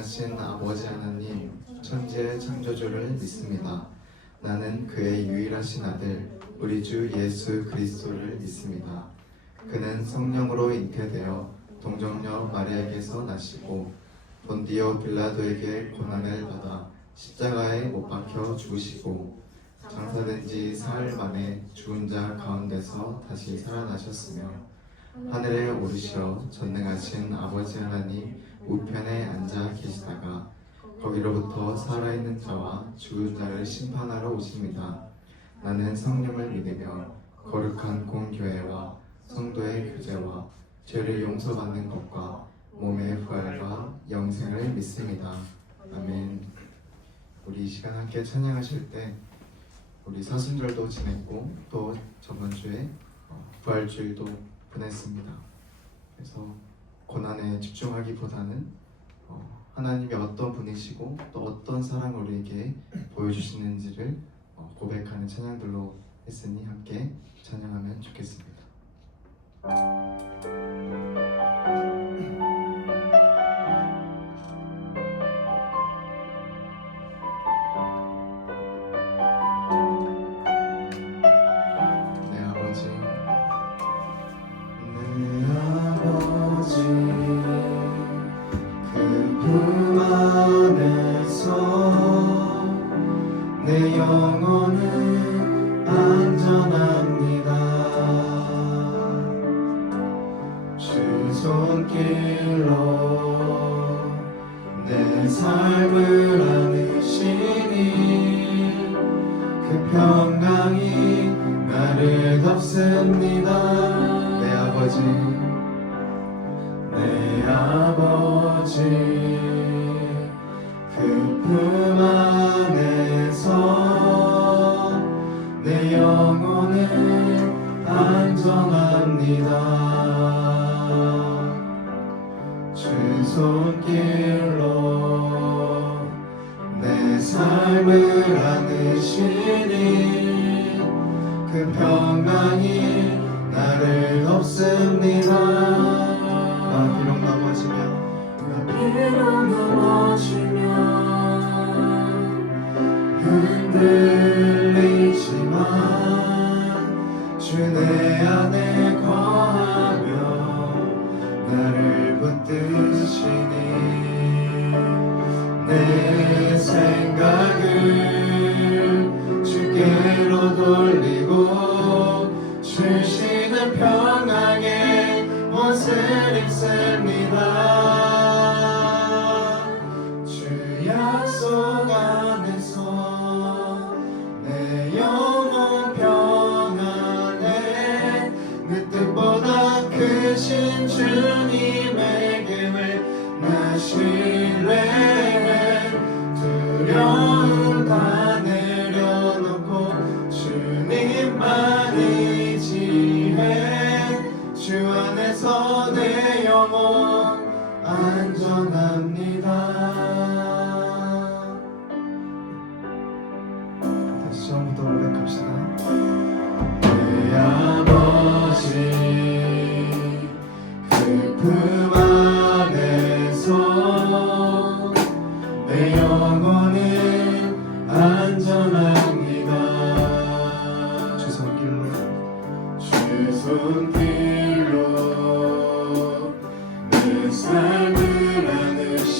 전능하신 아버지 하나님, 천지의 창조주를 믿습니다. 나는 그의 유일하신 아들, 우리 주 예수 그리스도를 믿습니다. 그는 성령으로 잉태되어 동정녀 마리아에게서 나시고 본디오 빌라도에게 고난을 받아 십자가에 못 박혀 죽으시고 장사된 지 사흘 만에 죽은 자 가운데서 다시 살아나셨으며 하늘에 오르시어 전능하신 아버지 하나님 우편에 앉아 계시다가 거기로부터 살아있는 자와 죽은 자를 심판하러 오십니다. 나는 성령을 믿으며 거룩한 공교회와 성도의 교제와 죄를 용서받는 것과 몸의 부활과 영생을 믿습니다. 아멘. 우리 이 시간 함께 찬양하실 때 우리 사순절도 지냈고 또 저번 주에 부활주일도 보냈습니다. 그래서 고난에 집중하기보다는 하나님이 어떤 분이시고 또 어떤 사랑을 우리에게 보여주시는지를 고백하는 찬양들로 했으니 함께 찬양하면 좋겠습니다. 내 영혼은 안전합니다. 주 손길로 내 삶을 안으시니 그 평강이 나를 덮습니다. 내 아버지 그 품 안에서 내 영혼은 안전합니다. 주 손길로 내 삶을 안으시니 그 평강이 나를 덮습니다. 비록 넘어지면 흔들리지만 주 내 안에 거하며 나를 붙드시니 내 생각을 주께로 돌리고 주시는 평강에 옷을 입습니다. 약속 안에서 내 영혼 평안해 내 뜻보다 크신 주님에게 나 신뢰해 두려움 다 내려놓고 주님만 의지해 주 안에서 내 영혼 안전합니다. 처음부터 고백합시다. 내 아버지 그 품 안에서 내 영혼은 안전합니다. 주 손길로 내 삶을 안으시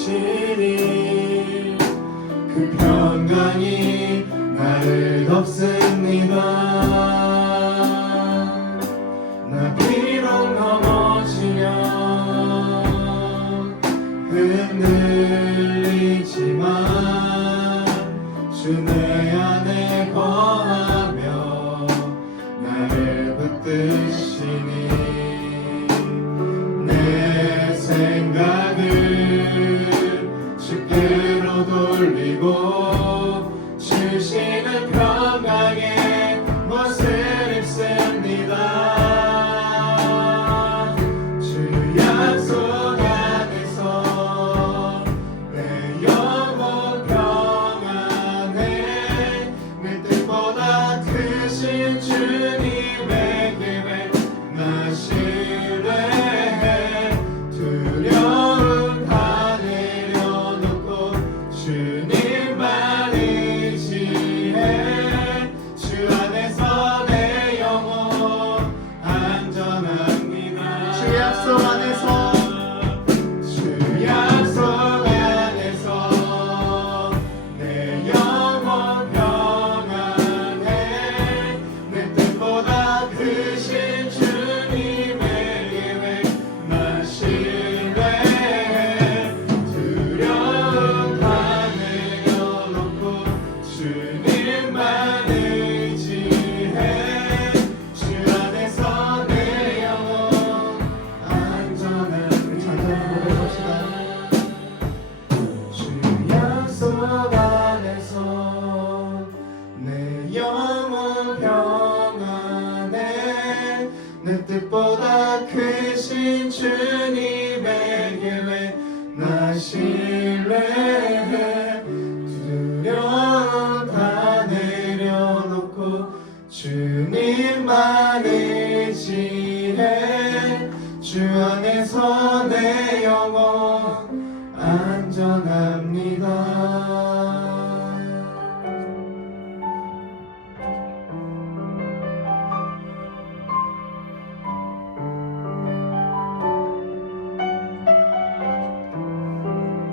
약속 안에서 주 약속 안에서 내 영혼 평안해 내 뜻보다 크신 주님의 계획 나 신뢰해 두려움 다 내려놓고 주님만 의지해 주 안에서 내 영혼 안전한 우리 찬양을 고백합시다. 주 약속 안에서 내 영혼 평안해 내 뜻보다 크신 주님의 계획 나 신뢰해 두려움 다 내려놓고 주님만 의지해 주 안에서 내 영혼 안전합니다.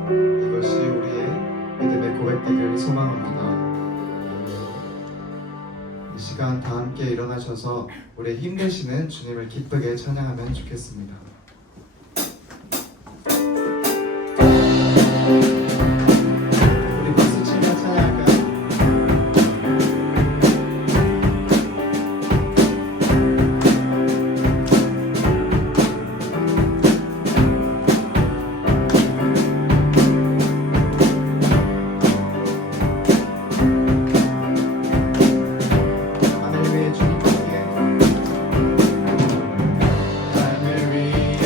이것이 우리의 믿음의 고백되기를 소망합니다. 이 시간 다 함께 일어나셔서 우리의 힘내시는 주님을 기쁘게 찬양하면 좋겠습니다. 우리 박수 치며 찬양할까요? 하늘 위에 주님께 하늘 위에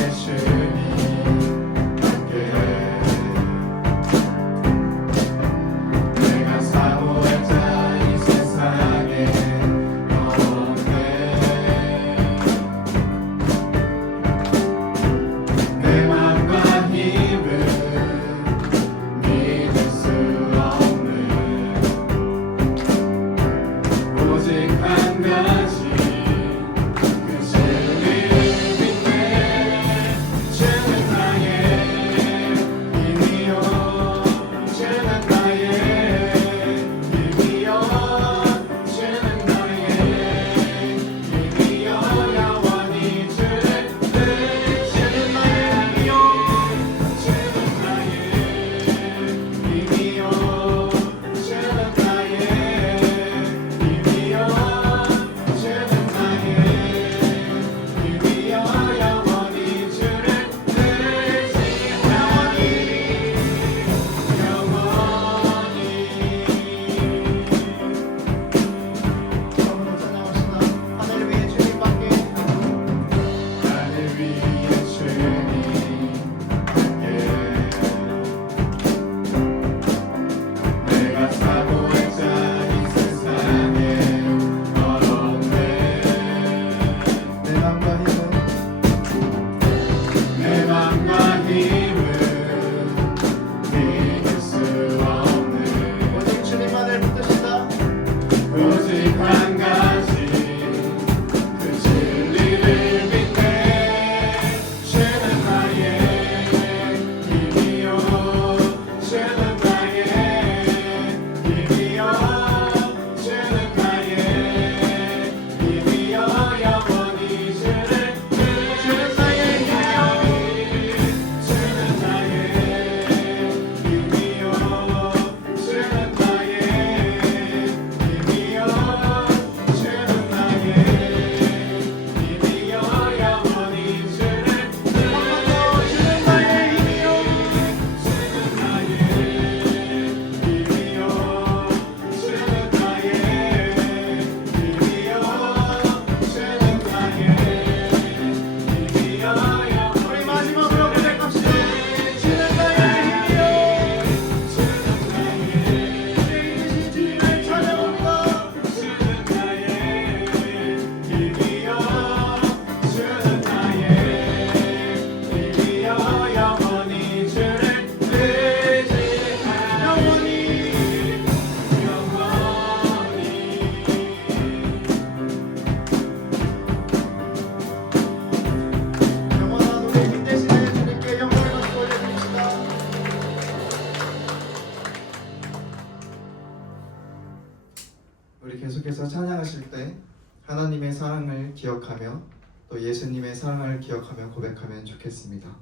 기억하며 또 예수님의 사랑을 기억하며 고백하면 좋겠습니다.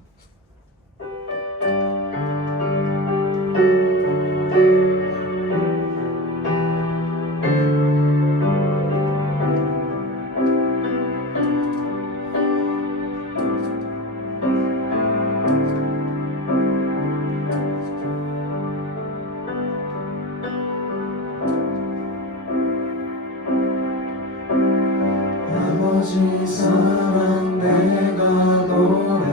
아버지 사랑 내가 노래해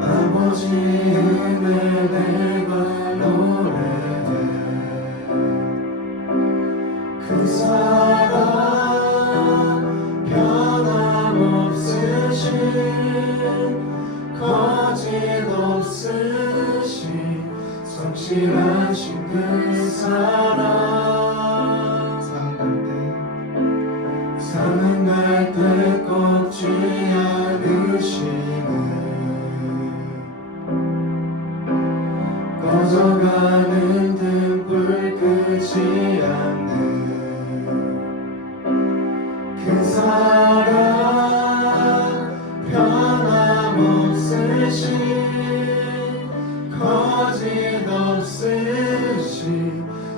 아버지 은혜 내가 노래해 그 사랑 변함없으신 거짓없으신 성실하신 그 사랑 상할 때 꺾지 않으시는 꺼져가는 등불 끄지 않는 그 사랑 변함없으신 거짓없으신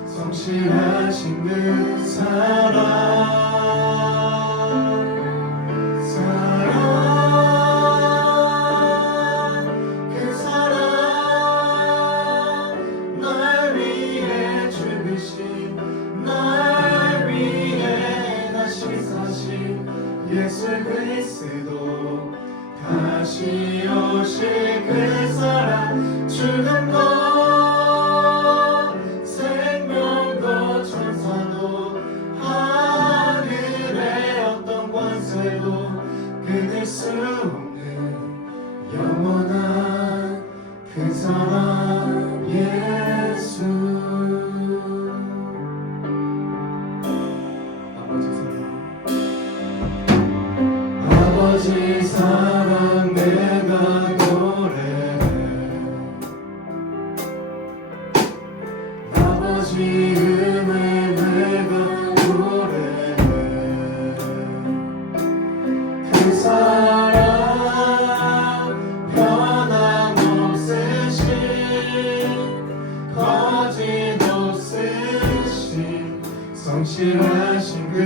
성실하신 그 사랑 예수 그리스도 다시 오실 그 사랑 죽음도 생명도 천사도 하늘의 어떤 권세도 끊을 수 없는 영원한 그 사랑 예수 아버지 사랑 내가 노래해 아버지 은혜 내가 노래해 그 사랑 변함없으신 거짓없으신 성실하신 그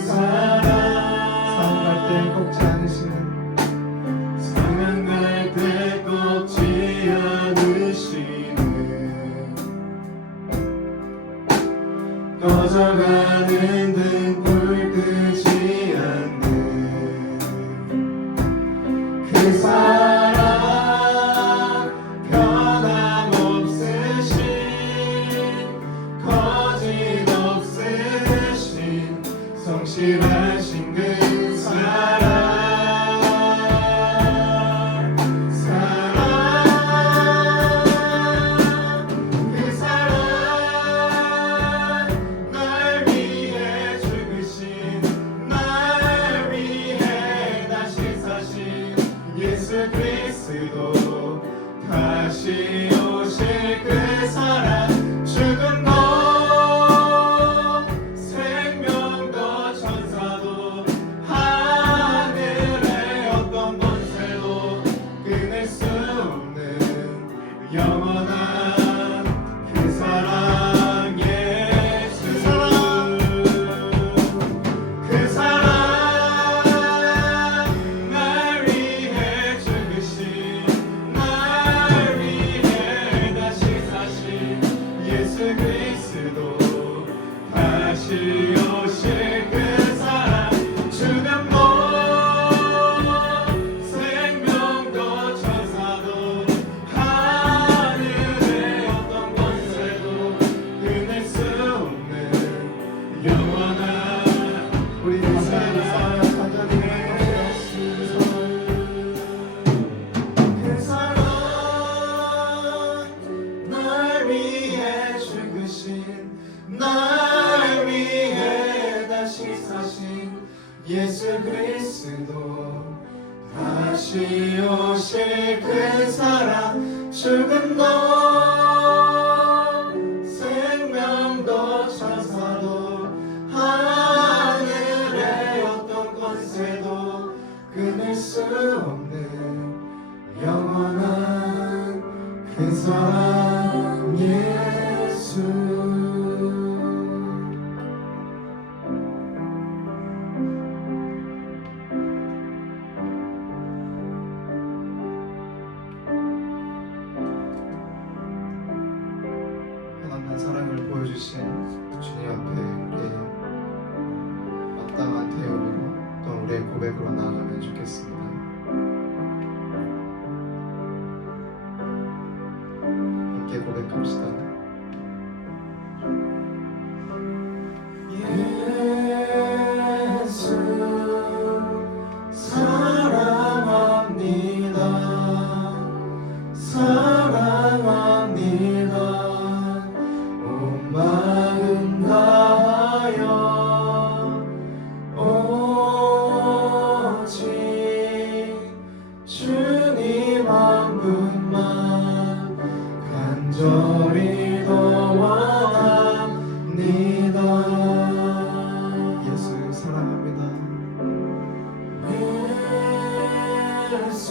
사랑 상한 때 꺾지 않으시는 꺼져가는 등불 끄지 않는 그 사랑 변함없으신 거짓없으신 성실하신 그 사랑 예수 그리스도 다시 오실 그 사랑 죽음도 생명도 천사도 하늘의 어떤 권세도 끊을 수 없는 영원한 그 사랑 예수 그 사랑 예수 그리스도 다시 오실 그 사랑 죽음도 생명도 천사도 하늘의 어떤 권세도 끊을 수 없는 영원한 우리 그 사랑 그 사랑 날 위해 죽으신 날 위해 다시 사신 예수 그리스도 다시 오실 그 사랑 죽음도 생명도 천사도 잊을 수 없는 영원한 그 사랑 예수. 한없는 사랑을 보여주신 주님 앞에 우리의 마땅한 대우로 또 우리의 고백으로 나아가면 좋겠습니다. 함께 고백합시다. 예수 사랑합니다. 사랑합니다. 온 마음 다하여 오직 주님 한 분만 간절히 더 원합니다. 예수 사랑합니다. 예수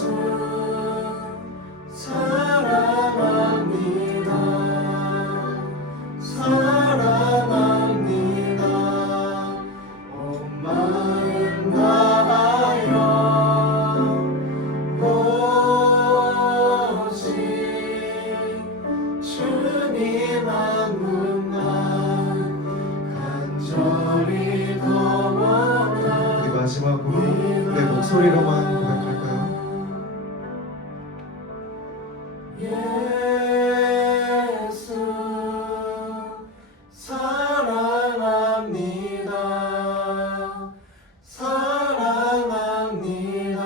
사랑합니다. 사랑합니다. 온 마음 다하여 오직 주님 한 분만 간절히 더 원합니다. 우리 마지막으로 내 목소리로만 고백할까요? 예수 사랑합니다. 사랑합니다.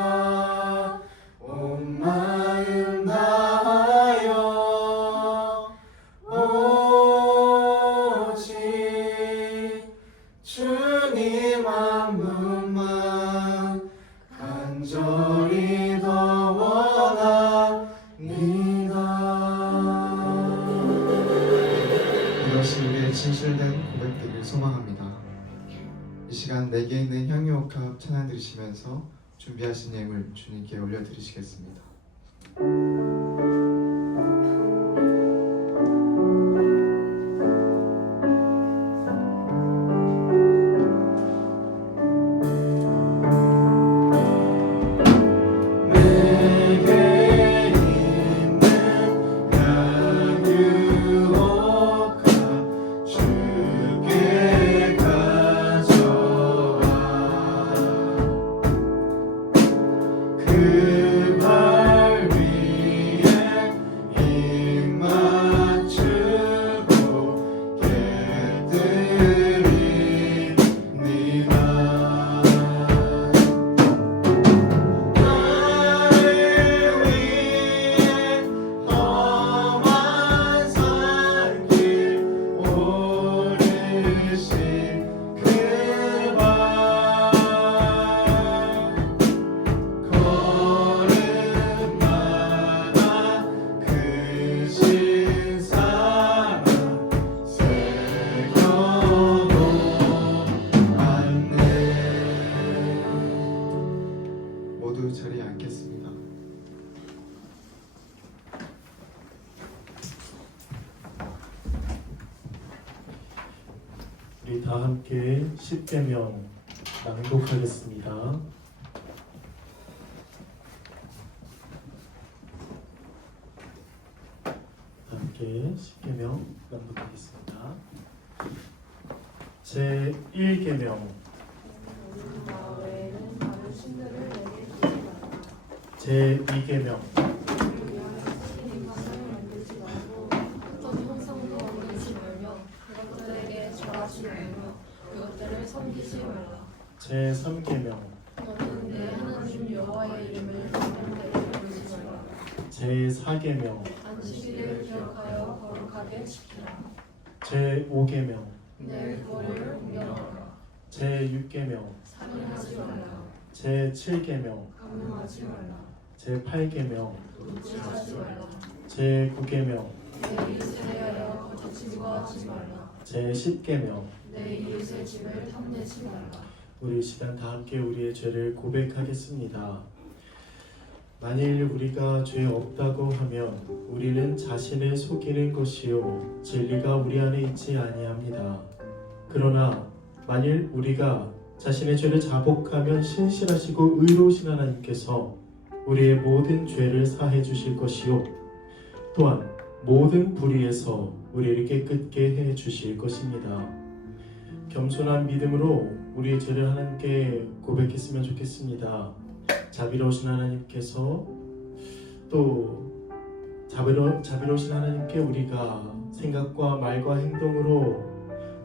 온 마음 다하여 오직 주님 한 분만 간절히 더 원합니다. 이것이 우리의 진실된 고백되길 소망합니다. 이 시간 내게 있는 향유옥합 찬양 들으시면서 준비하신 예물 주님께 올려드리시겠습니다. 내게 있는 향유옥합 주께 가져와 그 발 위에 입 맞추고 깨뜨립니다. 나를 위해 험한 산길 오르신 그 발 걸음마다 크신 사랑 새겨도 않네. 모두 자리에 앉겠습니다. 우리 다 함께 10계명 낭독하겠습니다. 함께 10계명 낭독하겠습니다. 제1계명 제2계명 제3계명 너는 내 하나님 여호와의 이름을 정령되게 부르지 말라. 제4계명 안식일을 기억하여 거룩하게 지키라. 제5계명 내 구원을 공경하라. 제6계명 살인하지 말라. 제7계명 강요하지 말라. 제8계명 도둑질하지 말라. 제9계명 내 이웃에 대하여 거짓 증거하지 말라. 제10계명 내 이웃의 집을 탐내지 말라. 우리 이 시간 다 함께 우리의 죄를 고백하겠습니다. 만일 우리가 죄 없다고 하면 우리는 자신을 속이는 것이요 진리가 우리 안에 있지 아니합니다. 그러나 만일 우리가 자신의 죄를 자복하면 신실하시고 의로우신 하나님께서 우리의 모든 죄를 사해 주실 것이요 또한 모든 불의에서 우리를 깨끗게 해 주실 것입니다. 겸손한 믿음으로 우리의 죄를 하나님께 고백했으면 좋겠습니다. 자비로우신 하나님께서 또 자비로우신 하나님께 우리가 생각과 말과 행동으로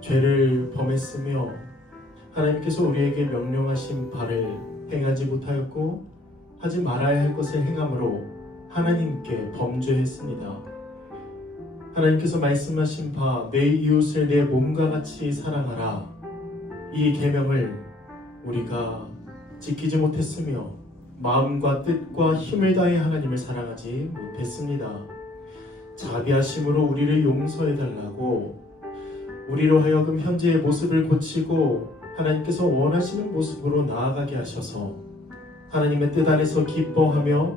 죄를 범했으며 하나님께서 우리에게 명령하신 바를 행하지 못하였고 하지 말아야 할 것을 행함으로 하나님께 범죄했습니다. 하나님께서 말씀하신 바 내 이웃을 내 몸과 같이 사랑하라 이 계명을 우리가 지키지 못했으며 마음과 뜻과 힘을 다해 하나님을 사랑하지 못했습니다. 자비하심으로 우리를 용서해 달라고 우리로 하여금 현재의 모습을 고치고 하나님께서 원하시는 모습으로 나아가게 하셔서 하나님의 뜻 안에서 기뻐하며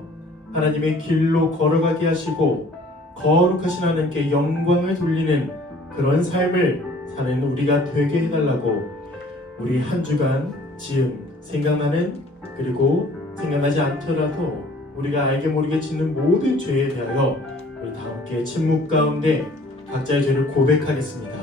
하나님의 길로 걸어가게 하시고 거룩하신 하나님께 영광을 돌리는 그런 삶을 사는 우리가 되게 해달라고 우리 한 주간 지금 생각나는 그리고 생각나지 않더라도 우리가 알게 모르게 짓는 모든 죄에 대하여 우리 다 함께 침묵 가운데 각자의 죄를 고백하겠습니다.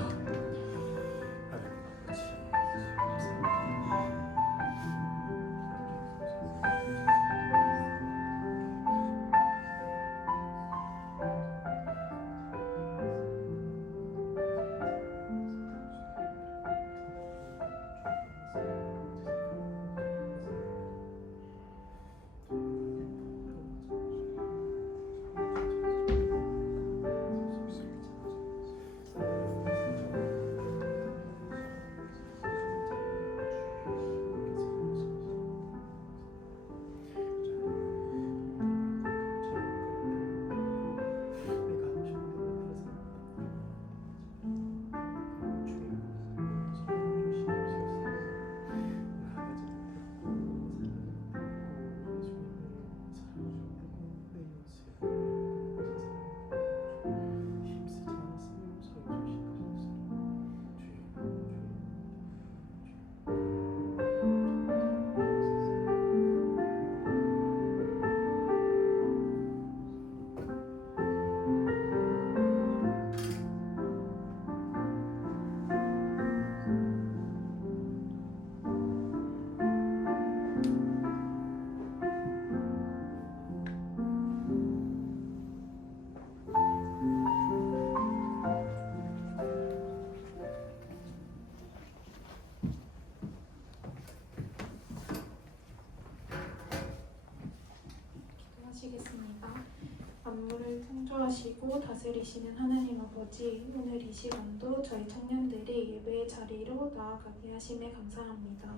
만물을 창조하시고 다스리시는 하나님 아버지, 오늘 이 시간도 저희 청년들이 예배의 자리로 나아가게 하심에 감사합니다.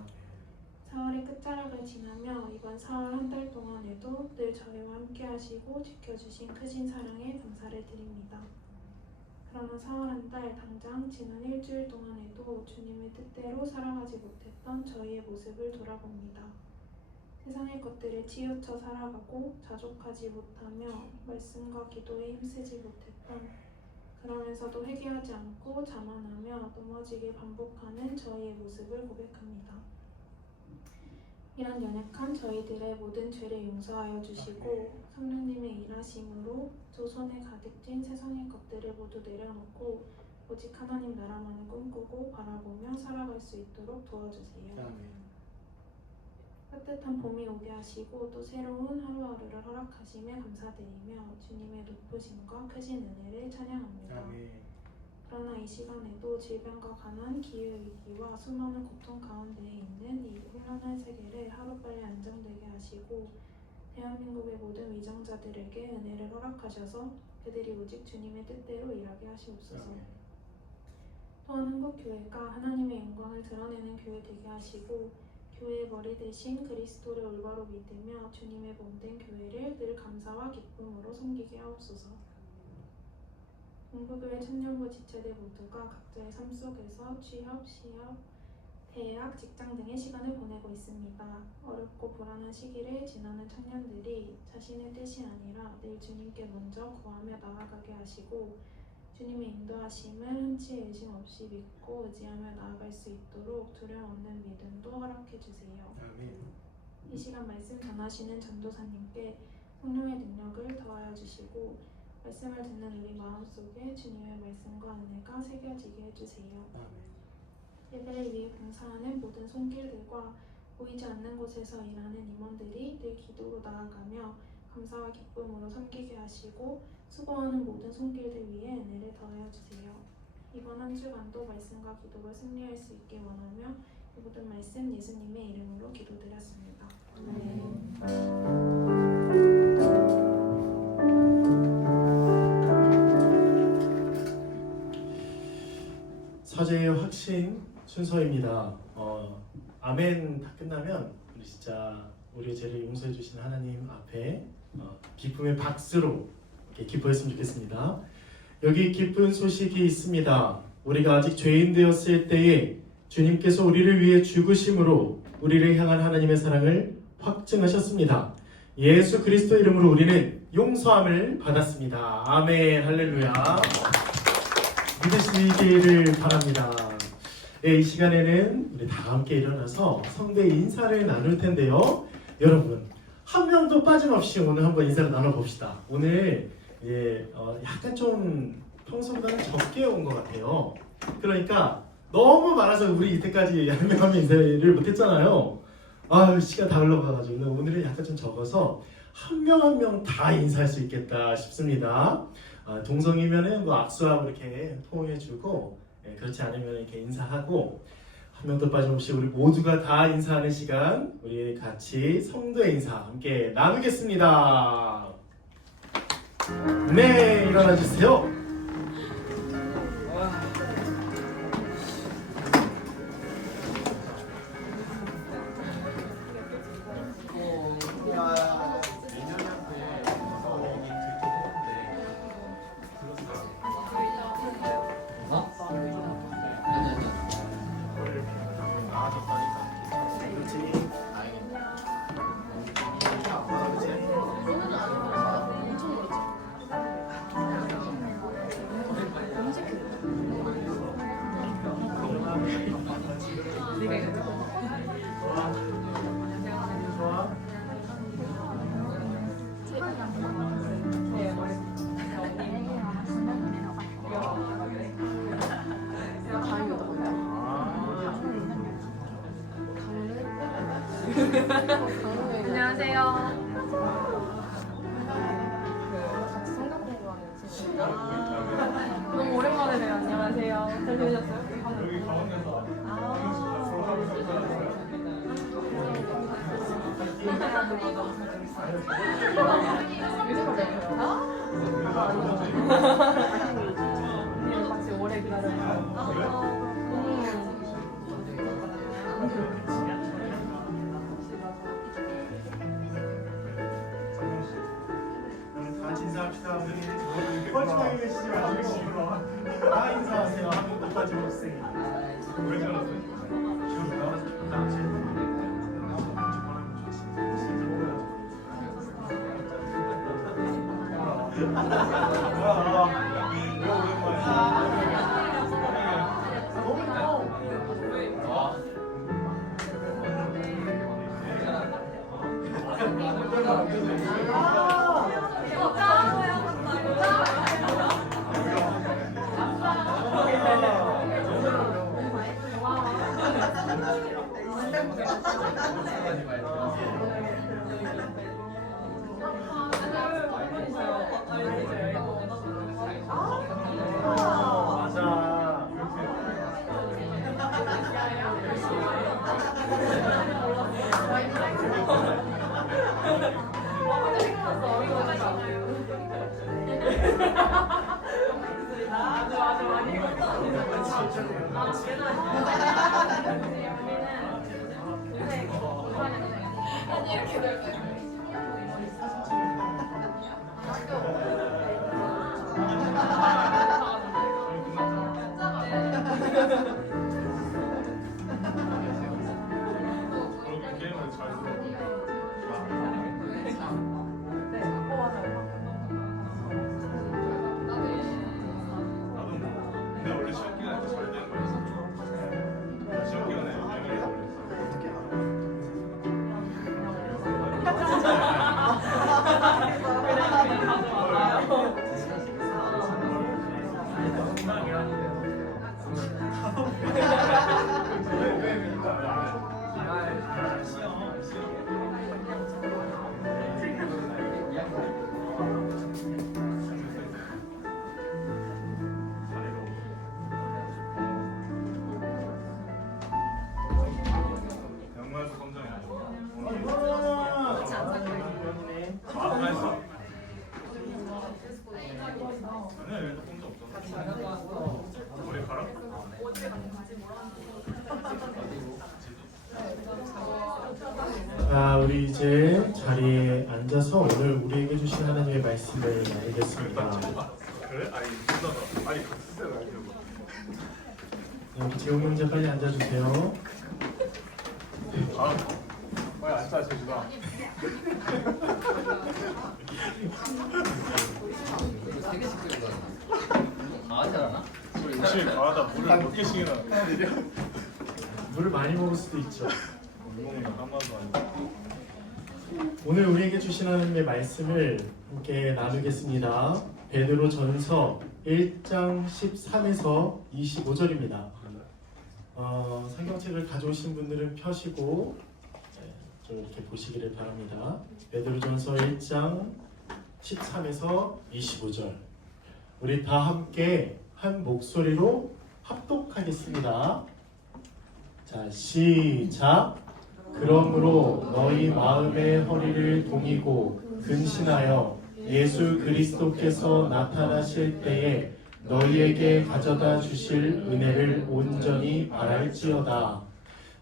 4월의 끝자락을 지나며 이번 4월 한 달 동안에도 늘 저희와 함께 하시고 지켜주신 크신 사랑에 감사를 드립니다. 그러나 4월 한 달 당장 지난 일주일 동안에도 주님의 뜻대로 살아가지 못했던 저희의 모습을 돌아봅니다. 세상의 것들에 치우쳐 살아가고 자족하지 못하며 말씀과 기도에 힘쓰지 못했던, 그러면서도 회개하지 않고 자만하며 넘어지게 반복하는 저희의 모습을 고백합니다. 이런 연약한 저희들의 모든 죄를 용서하여 주시고 성령님의 일하심으로 두 손에 가득 쥔 세상의 것들을 모두 내려놓고 오직 하나님 나라만을 꿈꾸고 바라보며 살아갈 수 있도록 도와주세요. 아멘. 따뜻한 봄이 오게 하시고 또 새로운 하루하루를 허락하심에 감사드리며 주님의 높으심과 크신 은혜를 찬양합니다. 아멘. 그러나 이 시간에도 질병과 가난, 기후위기와 수많은 고통 가운데에 있는 이 혼란한 세계를 하루빨리 안정되게 하시고 대한민국의 모든 위정자들에게 은혜를 허락하셔서 그들이 오직 주님의 뜻대로 일하게 하시옵소서. 또한 한국교회가 하나님의 영광을 드러내는 교회 되게 하시고 교회의 머리 대신 그리스도를 올바로 믿으며 주님의 몸된 교회를 늘 감사와 기쁨으로 섬기게 하옵소서. 동부교회 청년부 지체들 모두가 각자의 삶 속에서 취업, 시업, 대학, 직장 등의 시간을 보내고 있습니다. 어렵고 불안한 시기를 지나는 청년들이 자신의 뜻이 아니라 늘 주님께 먼저 구하며 나아가게 하시고 주님의 인도하심을 한치 의심 없이 믿고 의지하며 나아갈 수 있도록 두려움 없는 믿음도 허락해 주세요. 아멘. 이 시간 말씀 전하시는 전도사님께 성령의 능력을 더하여 주시고 말씀을 듣는 우리 마음속에 주님의 말씀과 은혜가 새겨지게 해주세요. 아멘. 예배를 위해 봉사하는 모든 손길들과 보이지 않는 곳에서 일하는 임원들이 늘 기도로 나아가며 감사와 기쁨으로 섬기게 하시고 수고하는 모든 손길들 위해 은혜를 더하여 주세요. 이번 한 주간도 말씀과 기도로 승리할 수 있게 원하며 이 모든 말씀 예수님의 이름으로 기도드렸습니다. 사제의 확신 순서입니다. 아멘 다 끝나면 우리 진짜 우리의 죄를 용서해 주신 하나님 앞에 기쁨의 박수로 이렇게 기뻐했으면 좋겠습니다. 여기 기쁜 소식이 있습니다. 우리가 아직 죄인 되었을 때에 주님께서 우리를 위해 죽으심으로 우리를 향한 하나님의 사랑을 확증하셨습니다. 예수 그리스도 이름으로 우리는 용서함을 받았습니다. 아멘 할렐루야. 믿으시기를 바랍니다. 네, 이 시간에는 우리 다 함께 일어나서 성대 인사를 나눌 텐데요. 여러분 한 명도 빠짐없이 오늘 한번 인사를 나눠봅시다. 오늘 약간 좀 평소보다는 적게 온 것 같아요. 그러니까 너무 많아서 우리 이때까지 한 명 한 명 인사를 못했잖아요. 시간 다 흘러가가지고 오늘은 약간 좀 적어서 한 명 한 명 다 인사할 수 있겠다 싶습니다. 동성이면은 뭐 악수하고 이렇게 포옹해주고, 그렇지 않으면 이렇게 인사하고, 한 명도 빠짐없이 우리 모두가 다 인사하는 시간, 우리 같이 성도의 인사 함께 나누겠습니다. 네, 일어나 주세요. 안녕하세요. 같이 성경 공부하는 친구. 너무 오랜만에 봬요. 안녕하세요. 잘 지내셨어요? 여기 가운데서. 같이 오래 기다렸어요. 같이 인사합시다. 우리 뻘쭘하게 계시지 마시고 다 인사하세요. 한 명도 빠짐없이. 왜 저러세요? 근데 원래 시험 기간에 더 잘 되는 거였어. 시험 기간에 여행을 영화에서 검정이 아니고 아 했어? 아니야 얘도 검정 없잖아. 머리카락? 자, 우리 이제 자리에 앉아서 오늘 우리에게 주신 하나님의 말씀을 나누겠습니다. 그래? 아니 누나가 아니 같은 데는 아니고. 우리 지용 형제 빨리 앉아주세요. 아 빨리 앉아 제주가. 혹시 가다 물을 몇 개씩이나 물을 많이 먹을 수도 있죠. 물먹는 한 번도 아니고. 오늘 우리에게 주신 하나님의 말씀을 함께 나누겠습니다. 베드로 전서 1장 13에서 25절입니다. 성경책을 가져오신 분들은 펴시고 좀 이렇게 보시기를 바랍니다. 베드로 전서 1장 13에서 25절. 우리 다 함께 한 목소리로 합독하겠습니다. 자, 시작. 그러므로 너희 마음의 허리를 동이고 근신하여 예수 그리스도께서 나타나실 때에 너희에게 가져다 주실 은혜를 온전히 바랄지어다.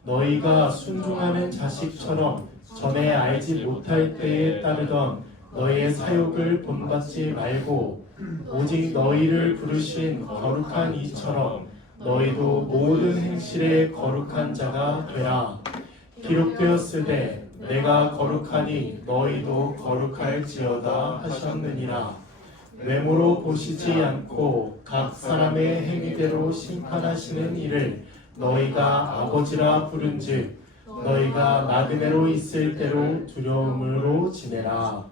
너희가 순종하는 자식처럼 전에 알지 못할 때에 따르던 너희의 사욕을 본받지 말고 오직 너희를 부르신 거룩한 이처럼 너희도 모든 행실에 거룩한 자가 되라. 기록되었으되 내가 거룩하니 너희도 거룩할지어다 하셨느니라. 외모로 보시지 않고 각 사람의 행위대로 심판하시는 이를 너희가 아버지라 부른즉 너희가 나그네로 있을 때로 두려움으로 지내라.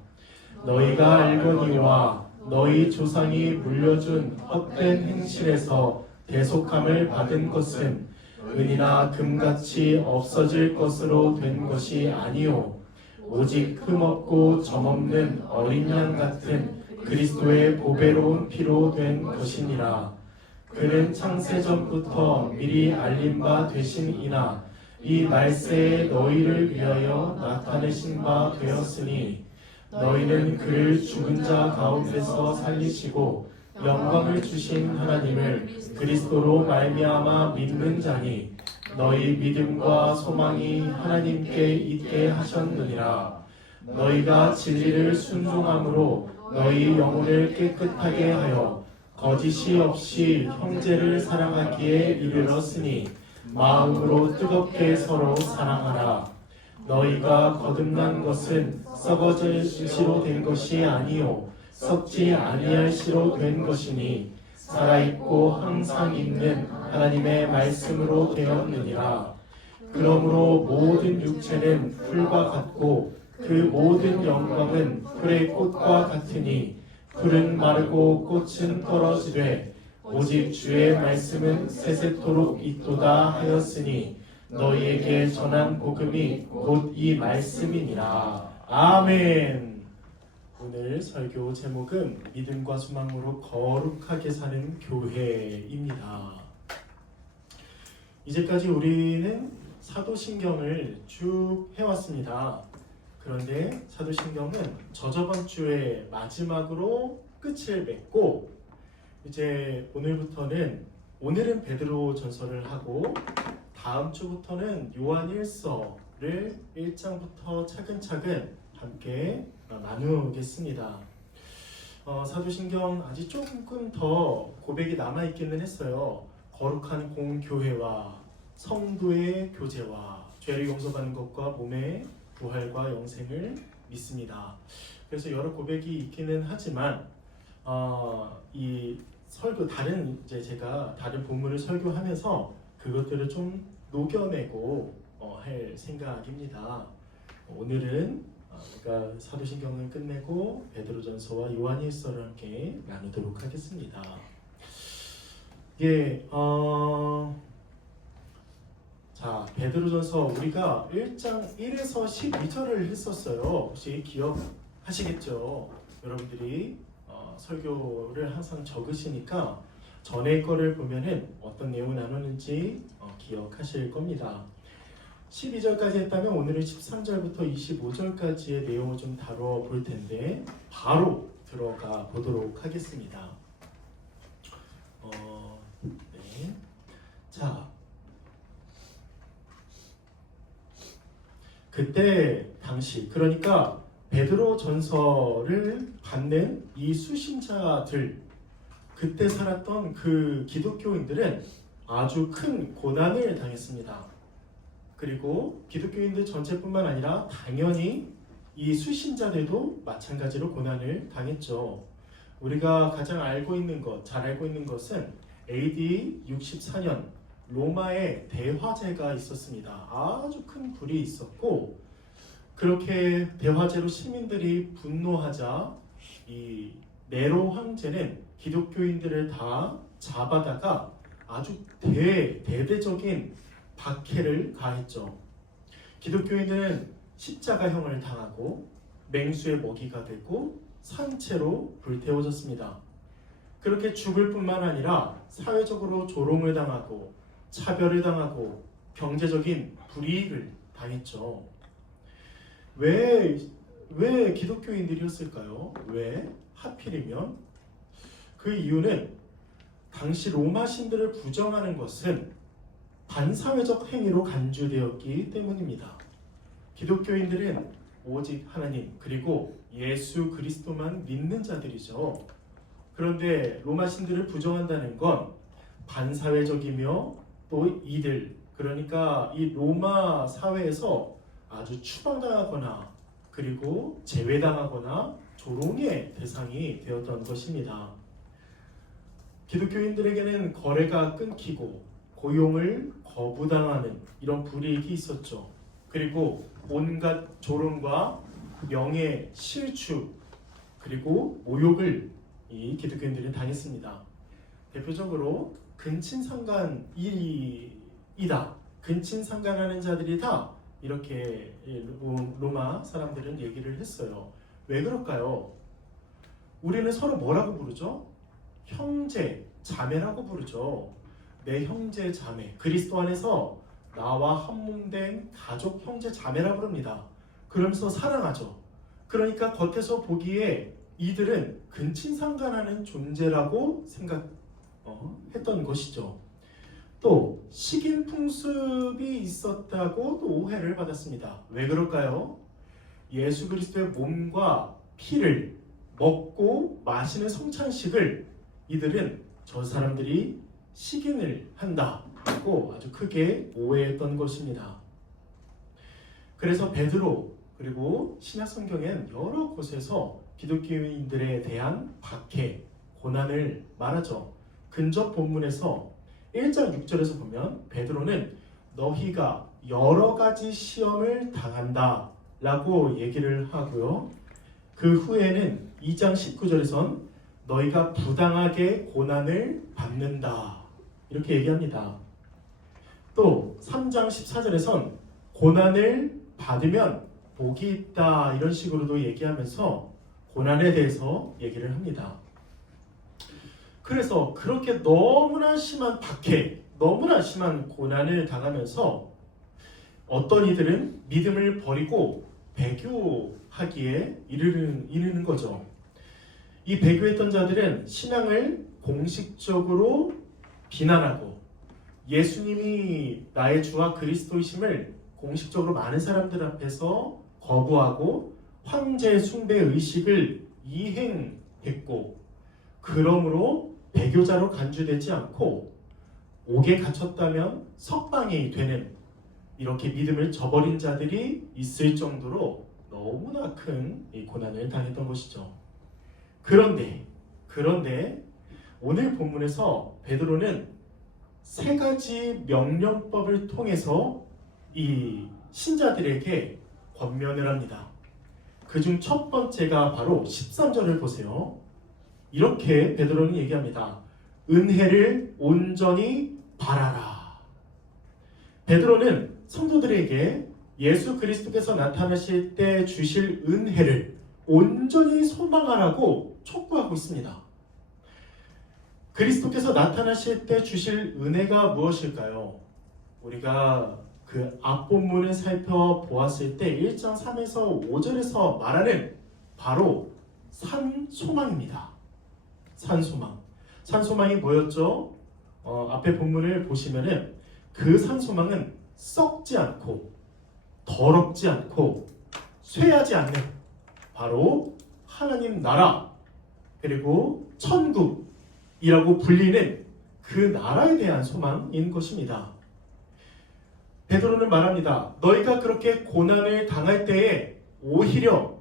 너희가 알거니와 너희 조상이 물려준 헛된 행실에서 대속함을 받은 것은 은이나 금같이 없어질 것으로 된 것이 아니요 오직 흠없고 점없는 어린 양 같은 그리스도의 보배로운 피로 된 것이니라. 그는 창세전부터 미리 알린 바 되심이나 이 말세에 너희를 위하여 나타내신 바 되었으니 너희는 그를 죽은 자 가운데서 살리시고 영광을 주신 하나님을 그리스도로 말미암아 믿는 자니 너희 믿음과 소망이 하나님께 있게 하셨느니라. 너희가 진리를 순종함으로 너희 영혼을 깨끗하게 하여 거짓이 없이 형제를 사랑하기에 이르렀으니 마음으로 뜨겁게 서로 사랑하라. 너희가 거듭난 것은 썩어질 시로 된 것이 아니요 썩지 아니할 시로 된 것이니 살아있고 항상 있는 하나님의 말씀으로 되었느니라. 그러므로 모든 육체는 풀과 같고 그 모든 영광은 풀의 꽃과 같으니 풀은 마르고 꽃은 떨어지되 오직 주의 말씀은 세세토록 있도다 하였으니 너희에게 전한 복음이 곧 이 말씀이니라. 아멘. 오늘 설교 제목은 믿음과 소망으로 거룩하게 사는 교회입니다. 이제까지 우리는 사도신경을 쭉 해왔습니다. 그런데 사도신경은 저저번 주에 마지막으로 끝을 맺고 이제 오늘은 베드로 전서를 하고 다음 주부터는 요한일서를 1장부터 차근차근 함께 나누겠습니다. 사도신경 아직 조금 더 고백이 남아있기는 했어요. 거룩한 공교회와 성도의 교제와 죄를 용서받는 것과 몸의 부활과 영생을 믿습니다. 그래서 여러 고백이 있기는 하지만 이 설교 제가 다른 본문을 설교하면서 그것들을 좀 녹여내고 할 생각입니다. 오늘은 우리가 사도신경을 끝내고 베드로전서와 요한일서를 함께 나누도록 하겠습니다. 자, 베드로전서 우리가 1장 1에서 12절을 했었어요. 혹시 기억하시겠죠? 여러분들이 설교를 항상 적으시니까 전에 거를 보면은 어떤 내용을 나누는지 기억하실 겁니다. 12절까지 했다면 오늘은 13절부터 25절까지의 내용을 좀 다뤄볼 텐데 바로 들어가 보도록 하겠습니다. 네. 자, 그때 당시 그러니까 베드로 전서를 받는 이 수신자들, 그때 살았던 그 기독교인들은 아주 큰 고난을 당했습니다. 그리고 기독교인들 전체뿐만 아니라 당연히 이 수신자들도 마찬가지로 고난을 당했죠. 우리가 가장 잘 알고 있는 것은 AD 64년 로마에 대화제가 있었습니다. 아주 큰 불이 있었고, 그렇게 대화제로 시민들이 분노하자 이 네로 황제는 기독교인들을 다 잡아다가 아주 대대적인 박해를 가했죠. 기독교인들은 십자가형을 당하고 맹수의 먹이가 되고 산채로 불태워졌습니다. 그렇게 죽을 뿐만 아니라 사회적으로 조롱을 당하고 차별을 당하고 경제적인 불이익을 당했죠. 왜 기독교인들이었을까요? 왜 하필이면? 그 이유는 당시 로마 신들을 부정하는 것은 반사회적 행위로 간주되었기 때문입니다. 기독교인들은 오직 하나님 그리고 예수 그리스도만 믿는 자들이죠. 그런데 로마 신들을 부정한다는 건 반사회적이며 또 이들, 그러니까 이 로마 사회에서 아주 추방당하거나 그리고 제외당하거나 조롱의 대상이 되었던 것입니다. 기독교인들에게는 거래가 끊기고 고용을 거부당하는 이런 불이익이 있었죠. 그리고 온갖 조롱과 명예 실추 그리고 모욕을 이 기독교인들이 당했습니다. 대표적으로 근친상간이다. 근친상간하는 자들이 다 이렇게 로마 사람들은 얘기를 했어요. 왜 그럴까요? 우리는 서로 뭐라고 부르죠? 형제, 자매라고 부르죠. 내 형제, 자매. 그리스도 안에서 나와 한몸된 가족, 형제, 자매라고 부릅니다. 그러면서 사랑하죠. 그러니까 겉에서 보기에 이들은 근친상간하는 존재라고 했던 것이죠. 또 식인 풍습이 있었다고 또 오해를 받았습니다. 왜 그럴까요? 예수 그리스도의 몸과 피를 먹고 마시는 성찬식을 이들은 저 사람들이 식인을 한다고 아주 크게 오해했던 것입니다. 그래서 베드로 그리고 신약성경엔 여러 곳에서 기독교인들에 대한 박해, 고난을 말하죠. 근접 본문에서 1장 6절에서 보면 베드로는 너희가 여러 가지 시험을 당한다 라고 얘기를 하고요. 그 후에는 2장 19절에선 너희가 부당하게 고난을 받는다 이렇게 얘기합니다. 또 3장 14절에선 고난을 받으면 복이 있다 이런 식으로도 얘기하면서 고난에 대해서 얘기를 합니다. 그래서 그렇게 너무나 심한 박해, 너무나 심한 고난을 당하면서 어떤 이들은 믿음을 버리고 배교하기에 이르는 거죠. 이 배교했던 자들은 신앙을 공식적으로 비난하고 예수님이 나의 주와 그리스도이심을 공식적으로 많은 사람들 앞에서 거부하고 황제 숭배 의식을 이행했고, 그러므로 배교자로 간주되지 않고 옥에 갇혔다면 석방이 되는 이렇게 믿음을 저버린 자들이 있을 정도로 너무나 큰 이 고난을 당했던 것이죠. 그런데 오늘 본문에서 베드로는 세 가지 명령법을 통해서 이 신자들에게 권면을 합니다. 그중 첫 번째가 바로 13절을 보세요. 이렇게 베드로는 얘기합니다. 은혜를 온전히 바라라. 베드로는 성도들에게 예수 그리스도께서 나타나실 때 주실 은혜를 온전히 소망하라고 촉구하고 있습니다. 그리스도께서 나타나실 때 주실 은혜가 무엇일까요? 우리가 그 앞본문을 살펴보았을 때 1장 3에서 5절에서 말하는 바로 산소망입니다. 산소망이 뭐였죠? 앞에 본문을 보시면은 그 산소망은 썩지 않고 더럽지 않고 쇠하지 않는 바로 하나님 나라 그리고 천국이라고 불리는 그 나라에 대한 소망인 것입니다. 베드로는 말합니다. 너희가 그렇게 고난을 당할 때에 오히려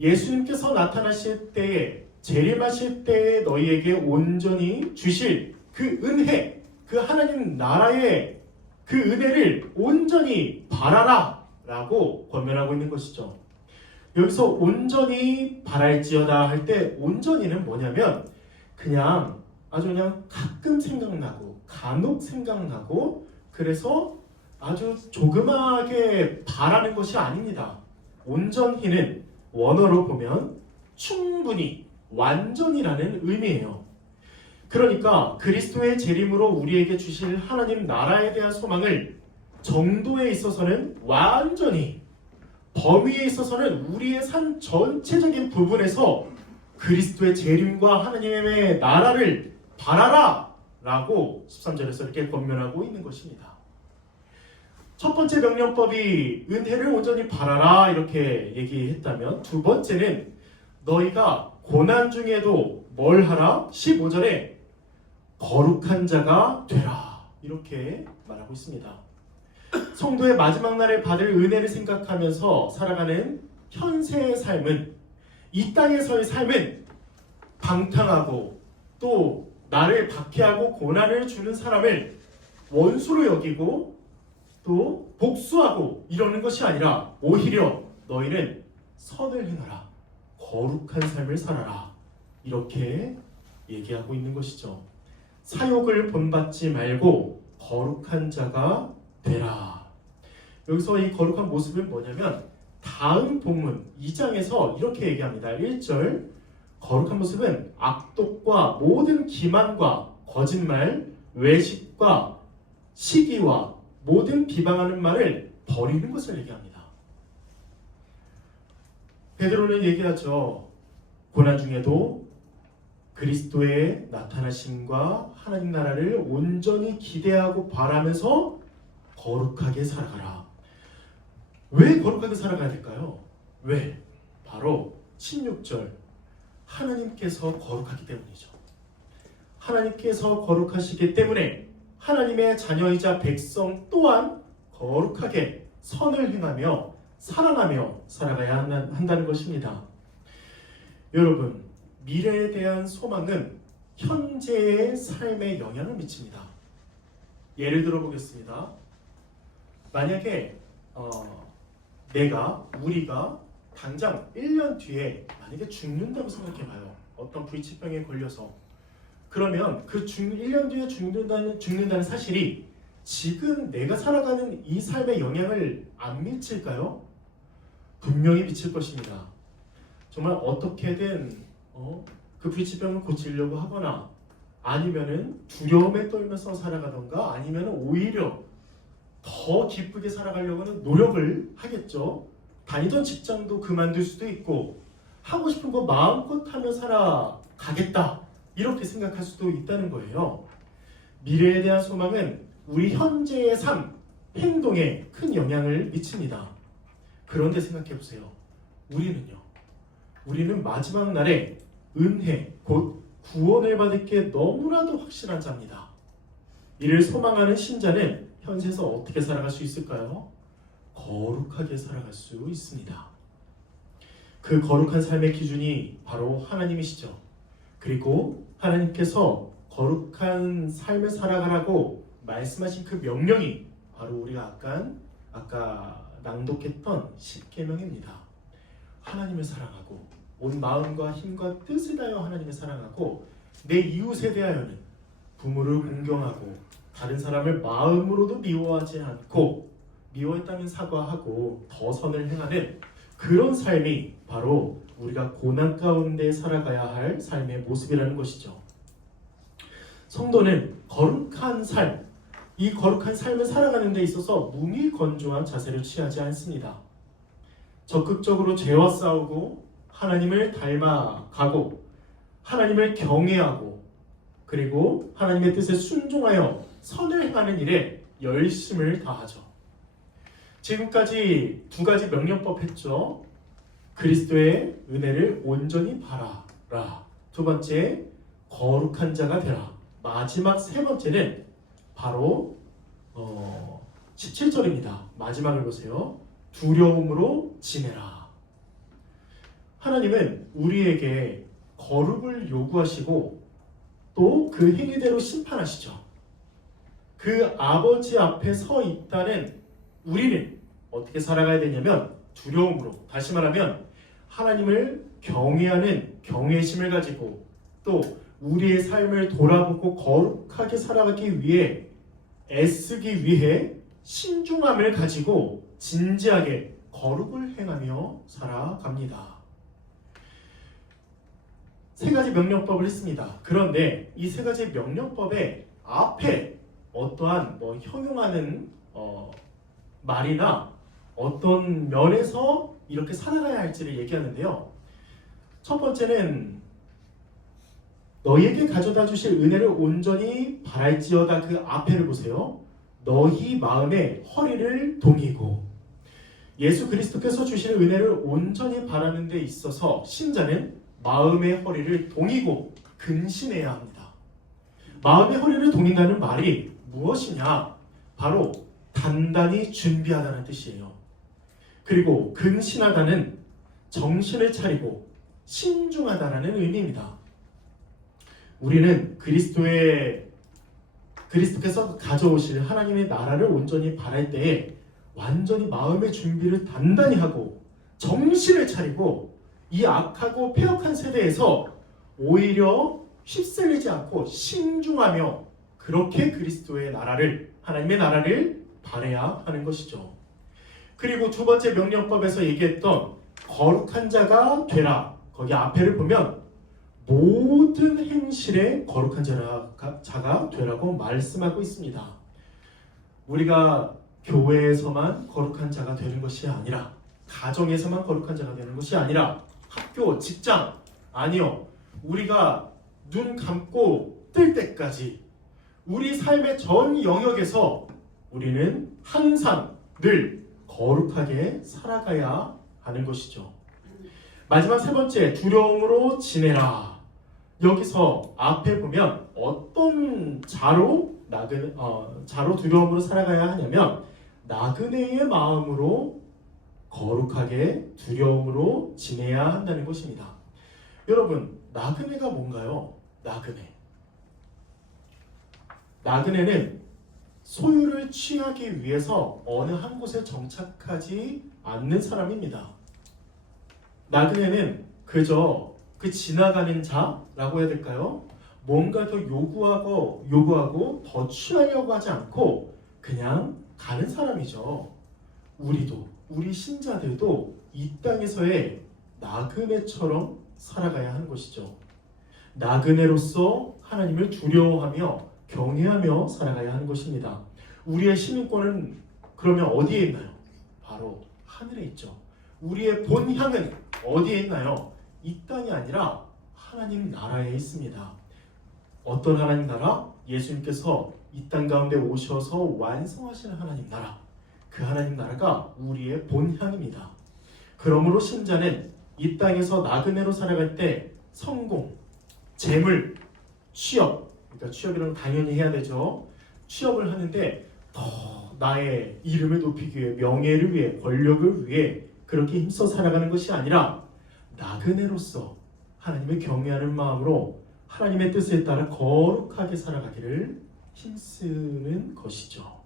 예수님께서 나타나실 때에 재림하실 때에 너희에게 온전히 주실 그 은혜, 그 하나님 나라의 그 은혜를 온전히 바라라 라고 권면하고 있는 것이죠. 여기서 온전히 바랄지어다 할 때 온전히는 뭐냐면 그냥 아주 그냥 가끔 생각나고 간혹 생각나고 그래서 아주 조그맣게 바라는 것이 아닙니다. 온전히는 원어로 보면 충분히 완전이라는 의미예요. 그러니까 그리스도의 재림으로 우리에게 주실 하나님 나라에 대한 소망을 정도에 있어서는 완전히, 범위에 있어서는 우리의 삶 전체적인 부분에서 그리스도의 재림과 하나님의 나라를 바라라 라고 13절에서 이렇게 권면하고 있는 것입니다. 첫 번째 명령법이 은혜를 온전히 바라라 이렇게 얘기했다면, 두 번째는 너희가 고난 중에도 뭘 하라? 15절에 거룩한 자가 되라 이렇게 말하고 있습니다. 성도의 마지막 날에 받을 은혜를 생각하면서 살아가는 현세의 삶은, 이 땅에서의 삶은 방탕하고 또 나를 박해하고 고난을 주는 사람을 원수로 여기고 또 복수하고 이러는 것이 아니라 오히려 너희는 선을 행하라, 거룩한 삶을 살아라 이렇게 얘기하고 있는 것이죠. 사욕을 본받지 말고 거룩한 자가 되라. 여기서 이 거룩한 모습은 뭐냐면 다음 본문 2장에서 이렇게 얘기합니다. 1절, 거룩한 모습은 악독과 모든 기만과 거짓말, 외식과 시기와 모든 비방하는 말을 버리는 것을 얘기합니다. 베드로는 얘기하죠. 고난 중에도 그리스도의 나타나심과 하나님 나라를 온전히 기대하고 바라면서 거룩하게 살아가라. 왜 거룩하게 살아가야 될까요? 왜? 바로 16절, 하나님께서 거룩하기 때문이죠. 하나님께서 거룩하시기 때문에 하나님의 자녀이자 백성 또한 거룩하게 선을 행하며 사랑하며 살아가야 한다는 것입니다. 여러분, 미래에 대한 소망은 현재의 삶에 영향을 미칩니다. 예를 들어 보겠습니다. 만약에 우리가 당장 1년 뒤에 만약에 죽는다고 생각해봐요. 어떤 불치병에 걸려서. 그러면 그 1년 뒤에 죽는다는 사실이 지금 내가 살아가는 이 삶에 영향을 안 미칠까요? 분명히 미칠 것입니다. 정말 어떻게든 그 불치병을 고치려고 하거나 아니면은 두려움에 떨면서 살아가던가 아니면 오히려 더 기쁘게 살아가려고는 노력을 하겠죠. 다니던 직장도 그만둘 수도 있고 하고 싶은 거 마음껏 하며 살아가겠다 이렇게 생각할 수도 있다는 거예요. 미래에 대한 소망은 우리 현재의 삶, 행동에 큰 영향을 미칩니다. 그런데 생각해 보세요. 우리는 마지막 날에 은혜, 곧 구원을 받을 게 너무나도 확실한 자입니다. 이를 소망하는 신자는 현세에서 어떻게 살아갈 수 있을까요? 거룩하게 살아갈 수 있습니다. 그 거룩한 삶의 기준이 바로 하나님이시죠. 그리고 하나님께서 거룩한 삶을 살아가라고 말씀하신 그 명령이 바로 우리가 아까 낭독했던 십계명입니다. 하나님을 사랑하고 온 마음과 힘과 뜻을 다하여 하나님을 사랑하고 내 이웃에 대하여는 부모를 공경하고 다른 사람을 마음으로도 미워하지 않고 미워했다면 사과하고 더 선을 행하는 그런 삶이 바로 우리가 고난 가운데 살아가야 할 삶의 모습이라는 것이죠. 성도는 거룩한 삶, 이 거룩한 삶을 살아가는 데 있어서 무미건조한 자세를 취하지 않습니다. 적극적으로 죄와 싸우고 하나님을 닮아가고 하나님을 경외하고 그리고 하나님의 뜻에 순종하여 선을 행하는 일에 열심을 다하죠. 지금까지 두 가지 명령법 했죠. 그리스도의 은혜를 온전히 바라라. 두 번째, 거룩한 자가 되라. 마지막 세 번째는 바로 17절입니다. 마지막을 보세요. 두려움으로 지내라. 하나님은 우리에게 거룩을 요구하시고 또 그 행위대로 심판하시죠. 그 아버지 앞에 서 있다는 우리는 어떻게 살아가야 되냐면 두려움으로, 다시 말하면 하나님을 경외하는 경외심을 가지고 또 우리의 삶을 돌아보고 거룩하게 살아가기 위해 애쓰기 위해 신중함을 가지고 진지하게 거룩을 행하며 살아갑니다. 세 가지 명령법을 했습니다. 그런데 이 세 가지 명령법의 앞에 어떠한 형용하는 말이나 어떤 면에서 이렇게 살아가야 할지를 얘기하는데요. 첫 번째는 너희에게 가져다 주실 은혜를 온전히 바랄지어다. 그 앞에를 보세요. 너희 마음에 허리를 동이고, 예수 그리스도께서 주실 은혜를 온전히 바라는 데 있어서 신자는 마음의 허리를 동이고 근신해야 합니다. 마음의 허리를 동인다는 말이 무엇이냐? 바로 단단히 준비하다는 뜻이에요. 그리고 근신하다는 정신을 차리고 신중하다라는 의미입니다. 우리는 그리스도께서 가져오실 하나님의 나라를 온전히 바랄 때에 완전히 마음의 준비를 단단히 하고 정신을 차리고 이 악하고 패역한 세대에서 오히려 휩쓸리지 않고 신중하며 그렇게 그리스도의 나라를, 하나님의 나라를 바라야 하는 것이죠. 그리고 두 번째 명령법에서 얘기했던 거룩한 자가 되라. 거기 앞에를 보면 모든 행실에 거룩한 자가 되라고 말씀하고 있습니다. 우리가 교회에서만 거룩한 자가 되는 것이 아니라, 가정에서만 거룩한 자가 되는 것이 아니라, 학교, 직장, 아니요. 우리가 눈 감고 뜰 때까지 우리 삶의 전 영역에서 우리는 항상 늘 거룩하게 살아가야 하는 것이죠. 마지막 세 번째, 두려움으로 지내라. 여기서 앞에 보면 어떤 자로 두려움으로 살아가야 하냐면 나그네의 마음으로 거룩하게 두려움으로 지내야 한다는 것입니다. 여러분, 나그네가 뭔가요? 나그네는 소유를 취하기 위해서 어느 한 곳에 정착하지 않는 사람입니다. 나그네는 그저 그 지나가는 자라고 해야 될까요? 뭔가 더 요구하고 더 취하려고 하지 않고 그냥 가는 사람이죠. 우리 신자들도 이 땅에서의 나그네처럼 살아가야 하는 것이죠. 나그네로서 하나님을 두려워하며 경외하며 살아가야 하는 것입니다. 우리의 시민권은 그러면 어디에 있나요? 바로 하늘에 있죠. 우리의 본향은 어디에 있나요? 이 땅이 아니라 하나님 나라에 있습니다. 어떤 하나님 나라? 예수님께서 이 땅 가운데 오셔서 완성하시는 하나님 나라. 그 하나님 나라가 우리의 본향입니다. 그러므로 신자는 이 땅에서 나그네로 살아갈 때 성공, 재물, 취업, 그러니까 취업이라는 당연히 해야 되죠. 취업을 하는데 더 나의 이름을 높이기 위해, 명예를 위해, 권력을 위해 그렇게 힘써 살아가는 것이 아니라 나그네로서 하나님을 경외하는 마음으로 하나님의 뜻에 따라 거룩하게 살아가기를 힘쓰는 것이죠.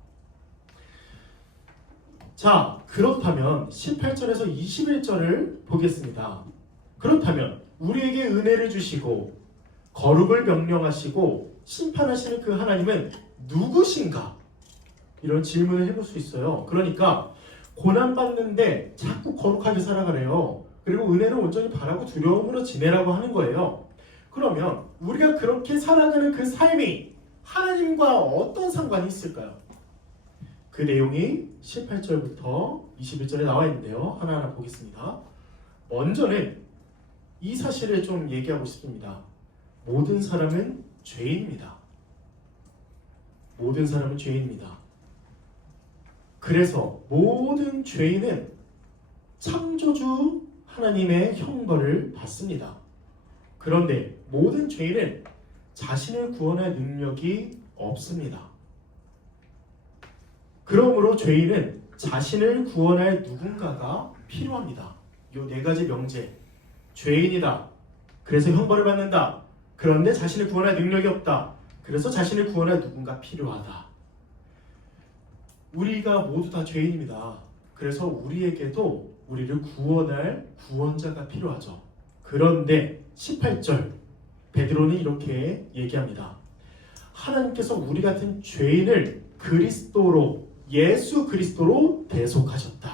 자, 그렇다면 18절에서 21절을 보겠습니다. 그렇다면 우리에게 은혜를 주시고 거룩을 명령하시고 심판하시는 그 하나님은 누구신가? 이런 질문을 해볼 수 있어요. 그러니까 고난받는데 자꾸 거룩하게 살아가래요. 그리고 은혜를 온전히 바라고 두려움으로 지내라고 하는 거예요. 그러면 우리가 그렇게 살아가는 그 삶이 하나님과 어떤 상관이 있을까요? 그 내용이 18절부터 21절에 나와 있는데요. 하나하나 보겠습니다. 먼저는 이 사실을 좀 얘기하고 싶습니다. 모든 사람은 죄인입니다. 모든 사람은 죄인입니다. 그래서 모든 죄인은 창조주 하나님의 형벌을 받습니다. 그런데 모든 죄인은 자신을 구원할 능력이 없습니다. 그러므로 죄인은 자신을 구원할 누군가가 필요합니다. 이 네 가지 명제. 죄인이다. 그래서 형벌을 받는다. 그런데 자신을 구원할 능력이 없다. 그래서 자신을 구원할 누군가 필요하다. 우리가 모두 다 죄인입니다. 그래서 우리에게도 우리를 구원할 구원자가 필요하죠. 그런데 18절 베드로는 이렇게 얘기합니다. 하나님께서 우리 같은 죄인을 그리스도로, 예수 그리스도로 대속하셨다.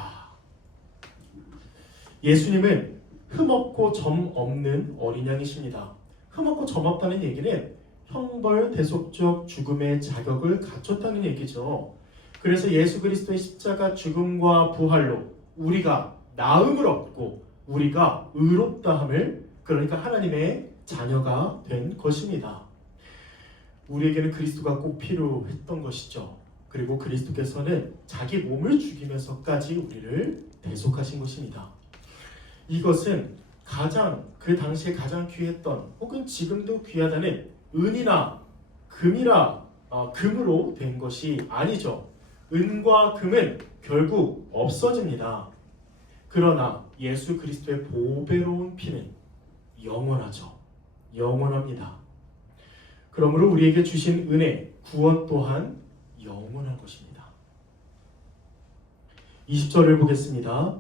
예수님은 흠없고 점 없는 어린 양이십니다. 흠없고 점 없다는 얘기는 형벌 대속적 죽음의 자격을 갖췄다는 얘기죠. 그래서 예수 그리스도의 십자가 죽음과 부활로 우리가 나음을 얻고 우리가 의롭다함을, 그러니까 하나님의 자녀가 된 것입니다. 우리에게는 그리스도가 꼭 필요했던 것이죠. 그리고 그리스도께서는 자기 몸을 죽이면서까지 우리를 대속하신 것입니다. 이것은 그 당시에 가장 귀했던, 혹은 지금도 귀하다는 은이나 금으로 된 것이 아니죠. 은과 금은 결국 없어집니다. 그러나 예수 그리스도의 보배로운 피는 영원하죠. 영원합니다. 그러므로 우리에게 주신 은혜, 구원 또한 영원한 것입니다. 20절을 보겠습니다.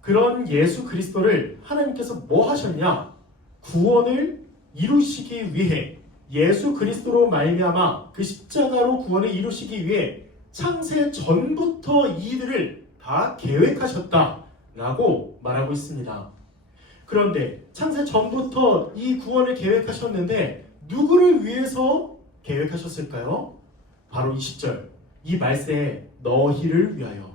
그런 예수 그리스도를 하나님께서 뭐 하셨냐? 구원을 이루시기 위해, 예수 그리스도로 말미암아 그 십자가로 구원을 이루시기 위해 창세 전부터 이들을 다 계획하셨다라고 말하고 있습니다. 그런데 창세 전부터 이 구원을 계획하셨는데 누구를 위해서 계획하셨을까요? 바로 20절, 이 말세에 너희를 위하여.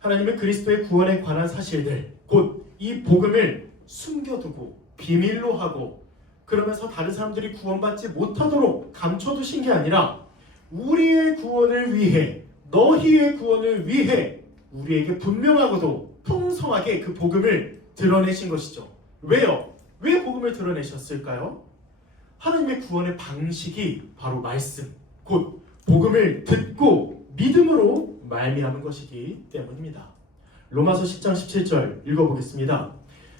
하나님은 그리스도의 구원에 관한 사실들, 곧 이 복음을 숨겨두고 비밀로 하고, 그러면서 다른 사람들이 구원받지 못하도록 감춰두신 게 아니라 우리의 구원을 위해, 너희의 구원을 위해 우리에게 분명하고도 풍성하게 그 복음을 드러내신 것이죠. 왜요? 왜 복음을 드러내셨을까요? 하나님의 구원의 방식이 바로 말씀, 곧 복음을 듣고 믿음으로 말미암은 것이기 때문입니다. 로마서 10장 17절 읽어보겠습니다.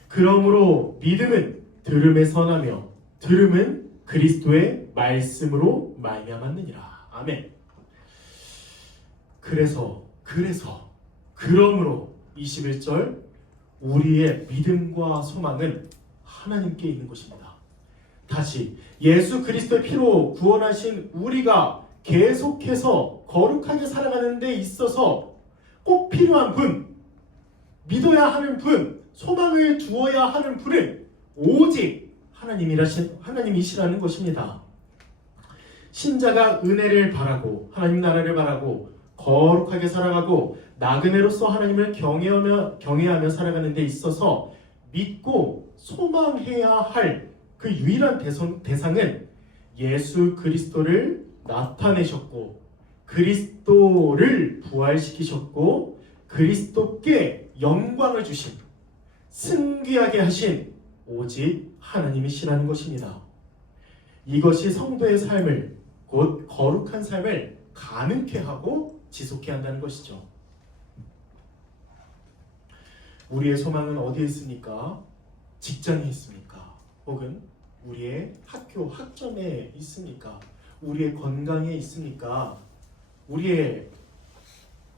그러므로 믿음은 들음에 선하며 들음은 그리스도의 말씀으로 말미암았느니라. 아멘. 그러므로 21절, 우리의 믿음과 소망은 하나님께 있는 것입니다. 다시 예수 그리스도의 피로 구원하신 우리가 계속해서 거룩하게 살아가는 데 있어서 꼭 필요한 분, 믿어야 하는 분, 소망을 두어야 하는 분은 오직 하나님이시라는 것입니다. 신자가 은혜를 바라고 하나님 나라를 바라고 거룩하게 살아가고 나그네로서 하나님을 경외하며 살아가는 데 있어서 믿고 소망해야 할 그 유일한 대상은 예수 그리스도를 나타내셨고 그리스도를 부활시키셨고 그리스도께 영광을 주신, 승귀하게 하신 오직 하나님이시라는 것입니다. 이것이 성도의 삶을, 곧 거룩한 삶을 가능케 하고 지속해야 한다는 것이죠. 우리의 소망은 어디에 있습니까? 직장에 있습니까? 혹은 우리의 학교, 학점에 있습니까? 우리의 건강에 있습니까? 우리의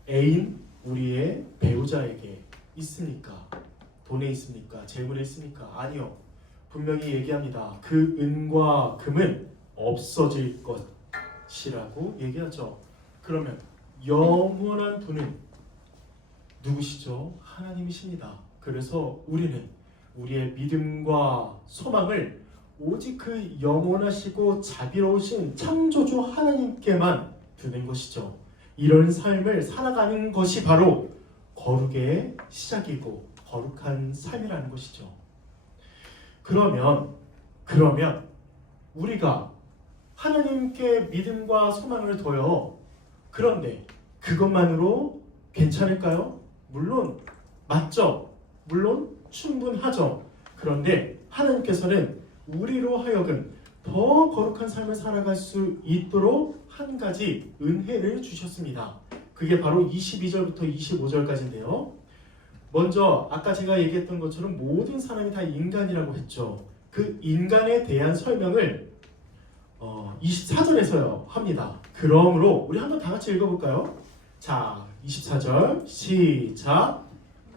애인, 우리의 배우자에게 있습니까? 돈에 있습니까? 재물에 있습니까? 아니요. 분명히 얘기합니다. 그 은과 금은 없어질 것이라고 얘기하죠. 그러면 영원한 분은 누구시죠? 하나님이십니다. 그래서 우리는 우리의 믿음과 소망을 오직 그 영원하시고 자비로우신 창조주 하나님께만 두는 것이죠. 이런 삶을 살아가는 것이 바로 거룩의 시작이고 거룩한 삶이라는 것이죠. 그러면 우리가 하나님께 믿음과 소망을 둬요. 그런데 그것만으로 괜찮을까요? 물론 맞죠. 물론 충분하죠. 그런데 하나님께서는 우리로 하여금 더 거룩한 삶을 살아갈 수 있도록 한 가지 은혜를 주셨습니다. 그게 바로 22절부터 25절까지인데요. 먼저 아까 제가 얘기했던 것처럼 모든 사람이 다 인간이라고 했죠. 그 인간에 대한 설명을 24절에서요 합니다. 그러므로 우리 한번 다 같이 읽어볼까요? 자, 24절 시작.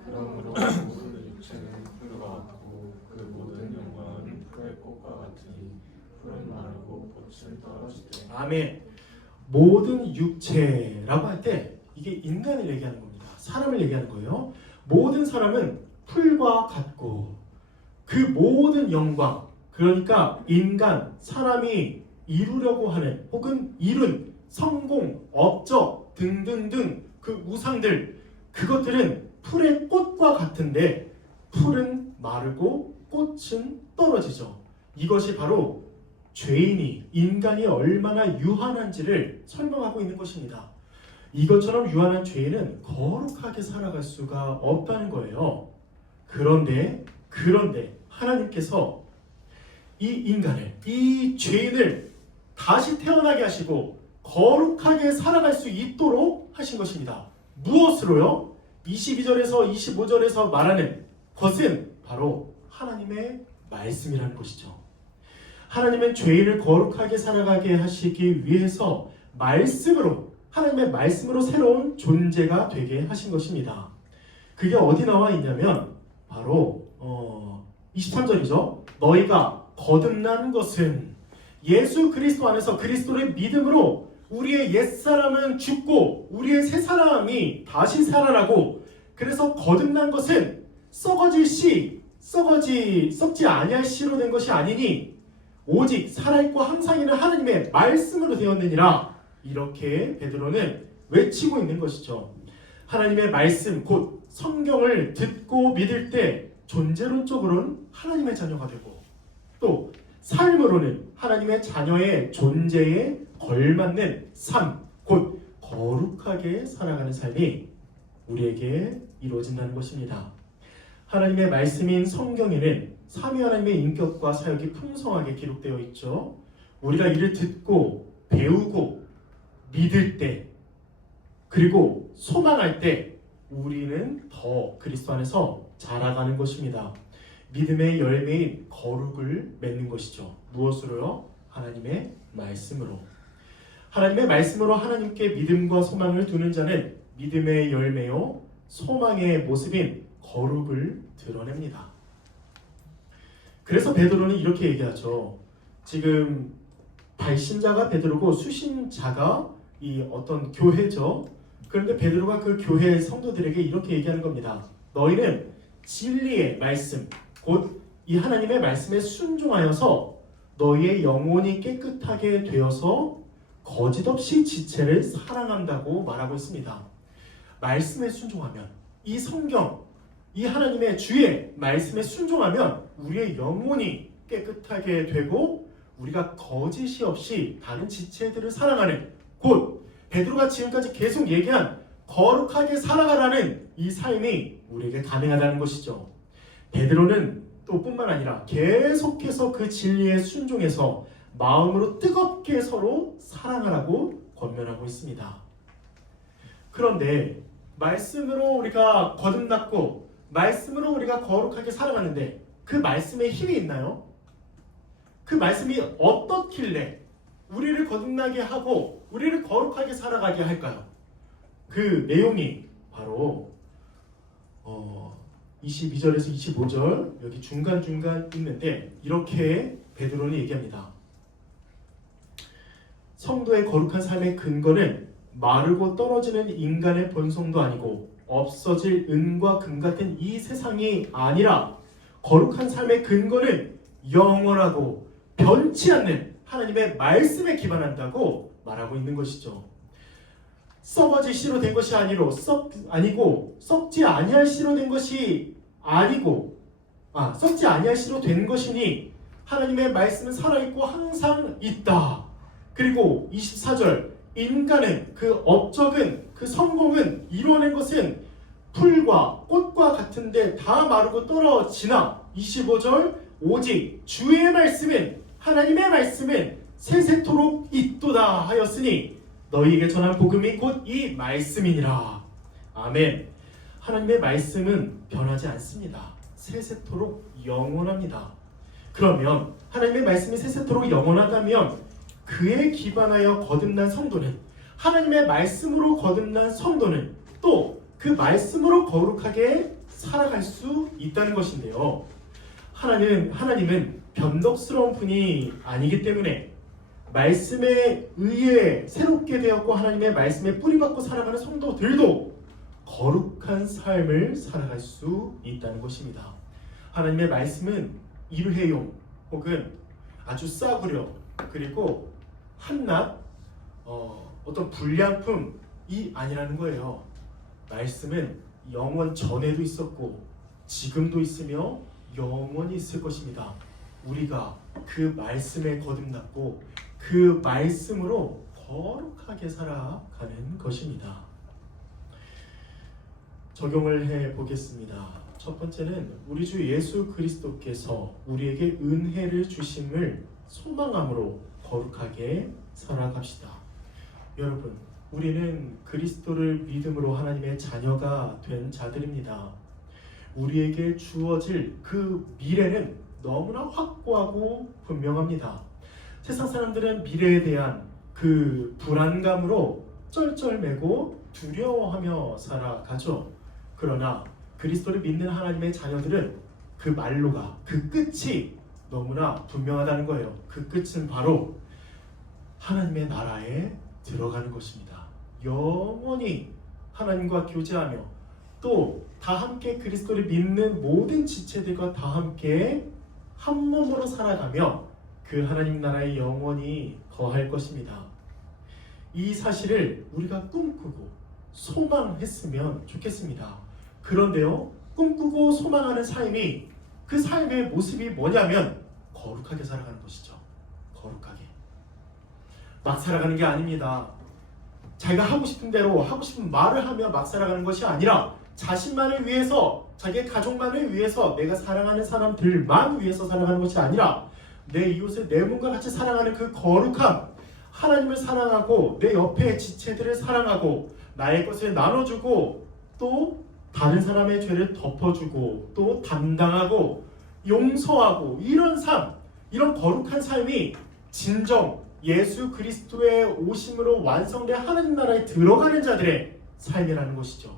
그러므로 모든 육체는 풀과 같고 그 모든 영광은 풀의 꽃과 같으니 풀은 마르고 꽃은 떨어지되. 아멘. 모든 육체라고 할 때 이게 인간을 얘기하는 겁니다. 사람을 얘기하는 거예요. 모든 사람은 풀과 같고 그 모든 영광, 그러니까 인간, 사람이 이루려고 하는 혹은 이룬 성공, 업적 등등등 그 우상들, 그것들은 풀의 꽃과 같은데 풀은 마르고 꽃은 떨어지죠. 이것이 바로 죄인이, 인간이 얼마나 유한한지를 설명하고 있는 것입니다. 이것처럼 유한한 죄인은 거룩하게 살아갈 수가 없다는 거예요. 그런데 하나님께서 이 인간을, 이 죄인을 다시 태어나게 하시고 거룩하게 살아갈 수 있도록 하신 것입니다. 무엇으로요? 22절에서 25절에서 말하는 것은 바로 하나님의 말씀이라는 것이죠. 하나님은 죄인을 거룩하게 살아가게 하시기 위해서 하나님의 말씀으로 새로운 존재가 되게 하신 것입니다. 그게 어디 나와 있냐면 바로 23절이죠. 너희가 거듭난 것은 예수 그리스도 안에서 그리스도의 믿음으로 우리의 옛사람은 죽고 우리의 새사람이 다시 살아나고, 그래서 거듭난 것은 썩지 아니할 씨로 된 것이 아니니 오직 살아있고 항상 있는 하나님의 말씀으로 되었느니라. 이렇게 베드로는 외치고 있는 것이죠. 하나님의 말씀, 곧 성경을 듣고 믿을 때 존재론적으로는 하나님의 자녀가 되고, 또 삶으로는 하나님의 자녀의 존재에 걸맞는 삶, 곧 거룩하게 살아가는 삶이 우리에게 이루어진다는 것입니다. 하나님의 말씀인 성경에는 삼위 하나님의 인격과 사역이 풍성하게 기록되어 있죠. 우리가 이를 듣고 배우고 믿을 때, 그리고 소망할 때 우리는 더 그리스도 안에서 자라가는 것입니다. 믿음의 열매인 거룩을 맺는 것이죠. 무엇으로요? 하나님의 말씀으로. 하나님의 말씀으로 하나님께 믿음과 소망을 두는 자는 믿음의 열매요 소망의 모습인 거룩을 드러냅니다. 그래서 베드로는 이렇게 얘기하죠. 지금 발신자가 베드로고 수신자가 이 어떤 교회죠. 그런데 베드로가 그 교회 성도들에게 이렇게 얘기하는 겁니다. 너희는 진리의 말씀, 곧 이 하나님의 말씀에 순종하여서 너희의 영혼이 깨끗하게 되어서 거짓없이 지체를 사랑한다고 말하고 있습니다. 말씀에 순종하면, 이 성경, 이 하나님의 주의 말씀에 순종하면 우리의 영혼이 깨끗하게 되고 우리가 거짓이 없이 다른 지체들을 사랑하는, 곧 베드로가 지금까지 계속 얘기한 거룩하게 살아가라는 이 삶이 우리에게 가능하다는 것이죠. 베드로는 또 뿐만 아니라 계속해서 그 진리에 순종해서 마음으로 뜨겁게 서로 사랑하라고 권면하고 있습니다. 그런데 말씀으로 우리가 거듭났고 말씀으로 우리가 거룩하게 살아가는데 그 말씀에 힘이 있나요? 그 말씀이 어떻길래 우리를 거듭나게 하고 우리를 거룩하게 살아가게 할까요? 그 내용이 바로 22절에서 25절 여기 중간중간 있는데 이렇게 베드로는 얘기합니다. 성도의 거룩한 삶의 근거는 마르고 떨어지는 인간의 본성도 아니고 없어질 은과 금 같은 이 세상이 아니라 거룩한 삶의 근거는 영원하고 변치 않는 하나님의 말씀에 기반한다고 말하고 있는 것이죠. 썩어질 씨로 된 것이 아니고 썩지 아니할 씨로 된 것이 아니고 썩지 아니할 씨로 된 것이니 하나님의 말씀은 살아있고 항상 있다. 그리고 24절 인간은 그 업적은 그 성공은 이루어낸 것은 풀과 꽃과 같은데 다 마르고 떨어지나 25절 오직 주의 말씀은 하나님의 말씀은 세세토록 있도다 하였으니 너희에게 전한 복음이 곧 이 말씀이니라. 아멘. 하나님의 말씀은 변하지 않습니다. 세세토록 영원합니다. 그러면 하나님의 말씀이 세세토록 영원하다면 그에 기반하여 거듭난 성도는 하나님의 말씀으로 거듭난 성도는 또 그 말씀으로 거룩하게 살아갈 수 있다는 것인데요. 하나님은 변덕스러운 분이 아니기 때문에 말씀에 의해 새롭게 되었고 하나님의 말씀에 뿌리박고 살아가는 성도들도 거룩한 삶을 살아갈 수 있다는 것입니다. 하나님의 말씀은 일회용 혹은 아주 싸구려 그리고 한낱 어떤 불량품이 아니라는 거예요. 말씀은 영원 전에도 있었고 지금도 있으며 영원히 있을 것입니다. 우리가 그 말씀에 거듭났고 그 말씀으로 거룩하게 살아가는 것입니다. 적용을 해보겠습니다. 첫 번째는 우리 주 예수 그리스도께서 우리에게 은혜를 주심을 소망함으로 거룩하게 살아갑시다. 여러분, 우리는 그리스도를 믿음으로 하나님의 자녀가 된 자들입니다. 우리에게 주어질 그 미래는 너무나 확고하고 분명합니다. 세상 사람들은 미래에 대한 그 불안감으로 쩔쩔매고 두려워하며 살아가죠. 그러나 그리스도를 믿는 하나님의 자녀들은 그 말로가 그 끝이 너무나 분명하다는 거예요. 그 끝은 바로 하나님의 나라에 들어가는 것입니다. 영원히 하나님과 교제하며 또 다 함께 그리스도를 믿는 모든 지체들과 다 함께 한 몸으로 살아가며 그 하나님 나라에 영원히 거할 것입니다. 이 사실을 우리가 꿈꾸고 소망했으면 좋겠습니다. 그런데요, 꿈꾸고 소망하는 삶이 그 삶의 모습이 뭐냐면 거룩하게 살아가는 것이죠. 거룩하게. 막 살아가는 게 아닙니다. 자기가 하고 싶은 대로 하고 싶은 말을 하며 막 살아가는 것이 아니라 자신만을 위해서, 자기의 가족만을 위해서, 내가 사랑하는 사람들만 위해서 살아가는 것이 아니라 내 이웃을 내 몸과 같이 사랑하는 그 거룩함, 하나님을 사랑하고 내 옆에 지체들을 사랑하고 나의 것을 나눠주고 또 다른 사람의 죄를 덮어주고 또 담당하고 용서하고 이런 삶, 이런 거룩한 삶이 진정 예수 그리스도의 오심으로 완성된 하나님 나라에 들어가는 자들의 삶이라는 것이죠.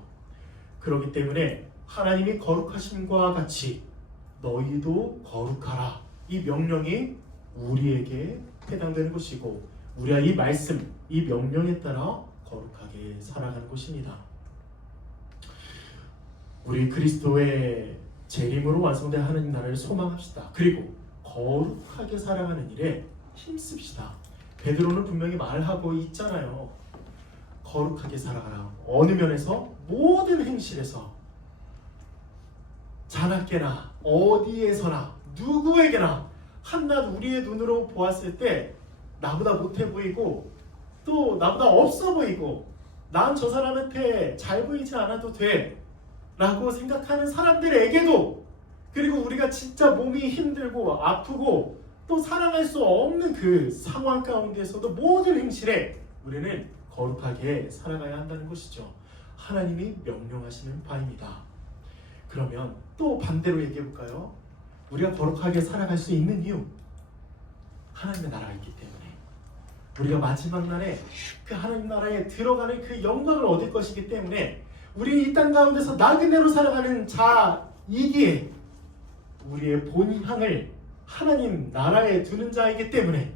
그렇기 때문에 하나님이 거룩하심과 같이 너희도 거룩하라, 이 명령이 우리에게 해당되는 것이고 우리가 이 말씀, 이 명령에 따라 거룩하게 살아가는 것입니다. 우리 그리스도의 재림으로 완성된 하나님 나라를 소망합시다. 그리고 거룩하게 살아가는 일에 힘씁시다. 베드로는 분명히 말하고 있잖아요. 거룩하게 살아가라. 어느 면에서 모든 행실에서 자나깨나 어디에서나 누구에게나 한낱 우리의 눈으로 보았을 때 나보다 못해 보이고 또 나보다 없어 보이고 난 저 사람한테 잘 보이지 않아도 돼 라고 생각하는 사람들에게도, 그리고 우리가 진짜 몸이 힘들고 아프고 또 사랑할 수 없는 그 상황 가운데서도 모든 행실에 우리는 거룩하게 살아가야 한다는 것이죠. 하나님이 명령하시는 바입니다. 그러면 또 반대로 얘기해 볼까요? 우리가 거룩하게 살아갈 수 있는 이유, 하나님의 나라가 있기 때문에 우리가 마지막 날에 그 하나님 나라에 들어가는 그 영광을 얻을 것이기 때문에 우리는 이 땅 가운데서 나그네로 살아가는 자이기에 우리의 본향을 하나님 나라에 두는 자이기 때문에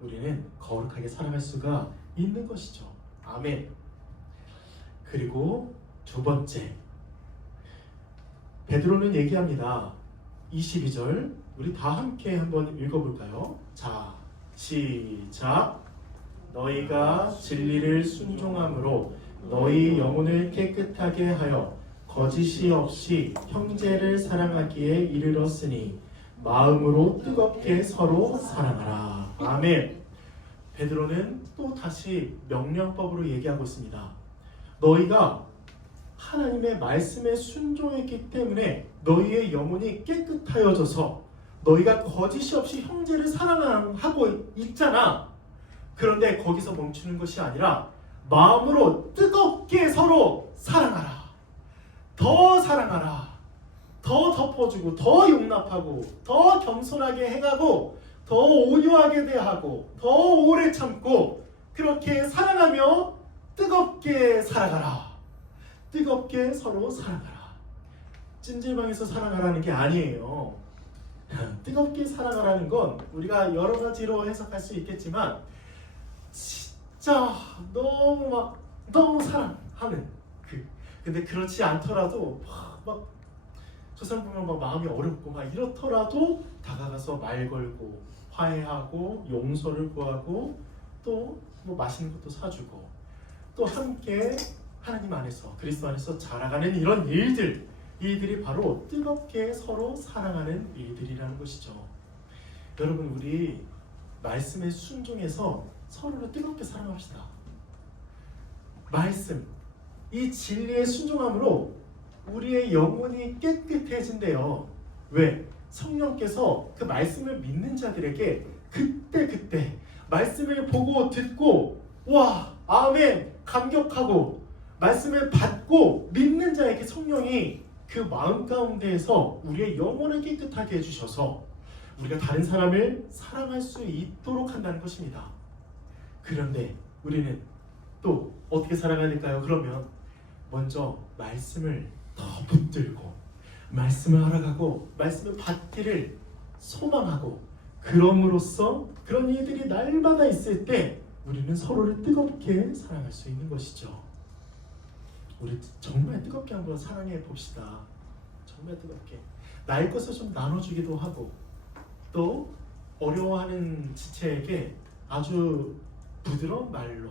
우리는 거룩하게 살아갈 수가 있는 것이죠. 아멘. 그리고 두 번째, 베드로는 얘기합니다. 22절 우리 다 함께 한번 읽어볼까요? 자, 시작. 너희가 진리를 순종함으로 너희 영혼을 깨끗하게 하여 거짓이 없이 형제를 사랑하기에 이르렀으니 마음으로 뜨겁게 서로 사랑하라. 아멘. 베드로는 또 다시 명령법으로 얘기하고 있습니다. 너희가 하나님의 말씀에 순종했기 때문에 너희의 영혼이 깨끗하여져서 너희가 거짓이 없이 형제를 사랑하고 있잖아. 그런데 거기서 멈추는 것이 아니라 마음으로 뜨겁게 서로 사랑하라. 더 사랑하라. 더 덮어주고 더 용납하고 더 겸손하게 행하고 더 온유하게 대하고 더 오래 참고 그렇게 사랑하며 뜨겁게 살아가라. 뜨겁게 서로 사랑하라. 찜질방에서 사랑하라는 게 아니에요. 뜨겁게 사랑하라는 건 우리가 여러 가지로 해석할 수 있겠지만 진짜 너무 사랑하는 근데 그렇지 않더라도 막 저 사람 보면 막 마음이 어렵고 막 이렇더라도 다가가서 말 걸고 화해하고 용서를 구하고 또 뭐 맛있는 것도 사주고 또 함께 하나님 안에서 그리스도 안에서 자라가는 이런 일들이 바로 뜨겁게 서로 사랑하는 일들이라는 것이죠. 여러분, 우리 말씀에 순종해서 서로를 뜨겁게 사랑합시다. 말씀, 이 진리에 순종함으로 우리의 영혼이 깨끗해진대요. 왜? 성령께서 그 말씀을 믿는 자들에게 그때 말씀을 보고 듣고 와 아멘 감격하고 말씀을 받고 믿는 자에게 성령이 그 마음 가운데에서 우리의 영혼을 깨끗하게 해주셔서 우리가 다른 사람을 사랑할 수 있도록 한다는 것입니다. 그런데 우리는 또 어떻게 살아가야 될까요? 그러면 먼저 말씀을 더 붙들고 말씀을 알아가고 말씀을 받기를 소망하고 그럼으로써 그런 일들이 날마다 있을 때 우리는 서로를 뜨겁게 사랑할 수 있는 것이죠. 우리 정말 뜨겁게 한번 사랑해 봅시다. 정말 뜨겁게 나의 것을 좀 나눠주기도 하고 또 어려워하는 지체에게 아주 부드러운 말로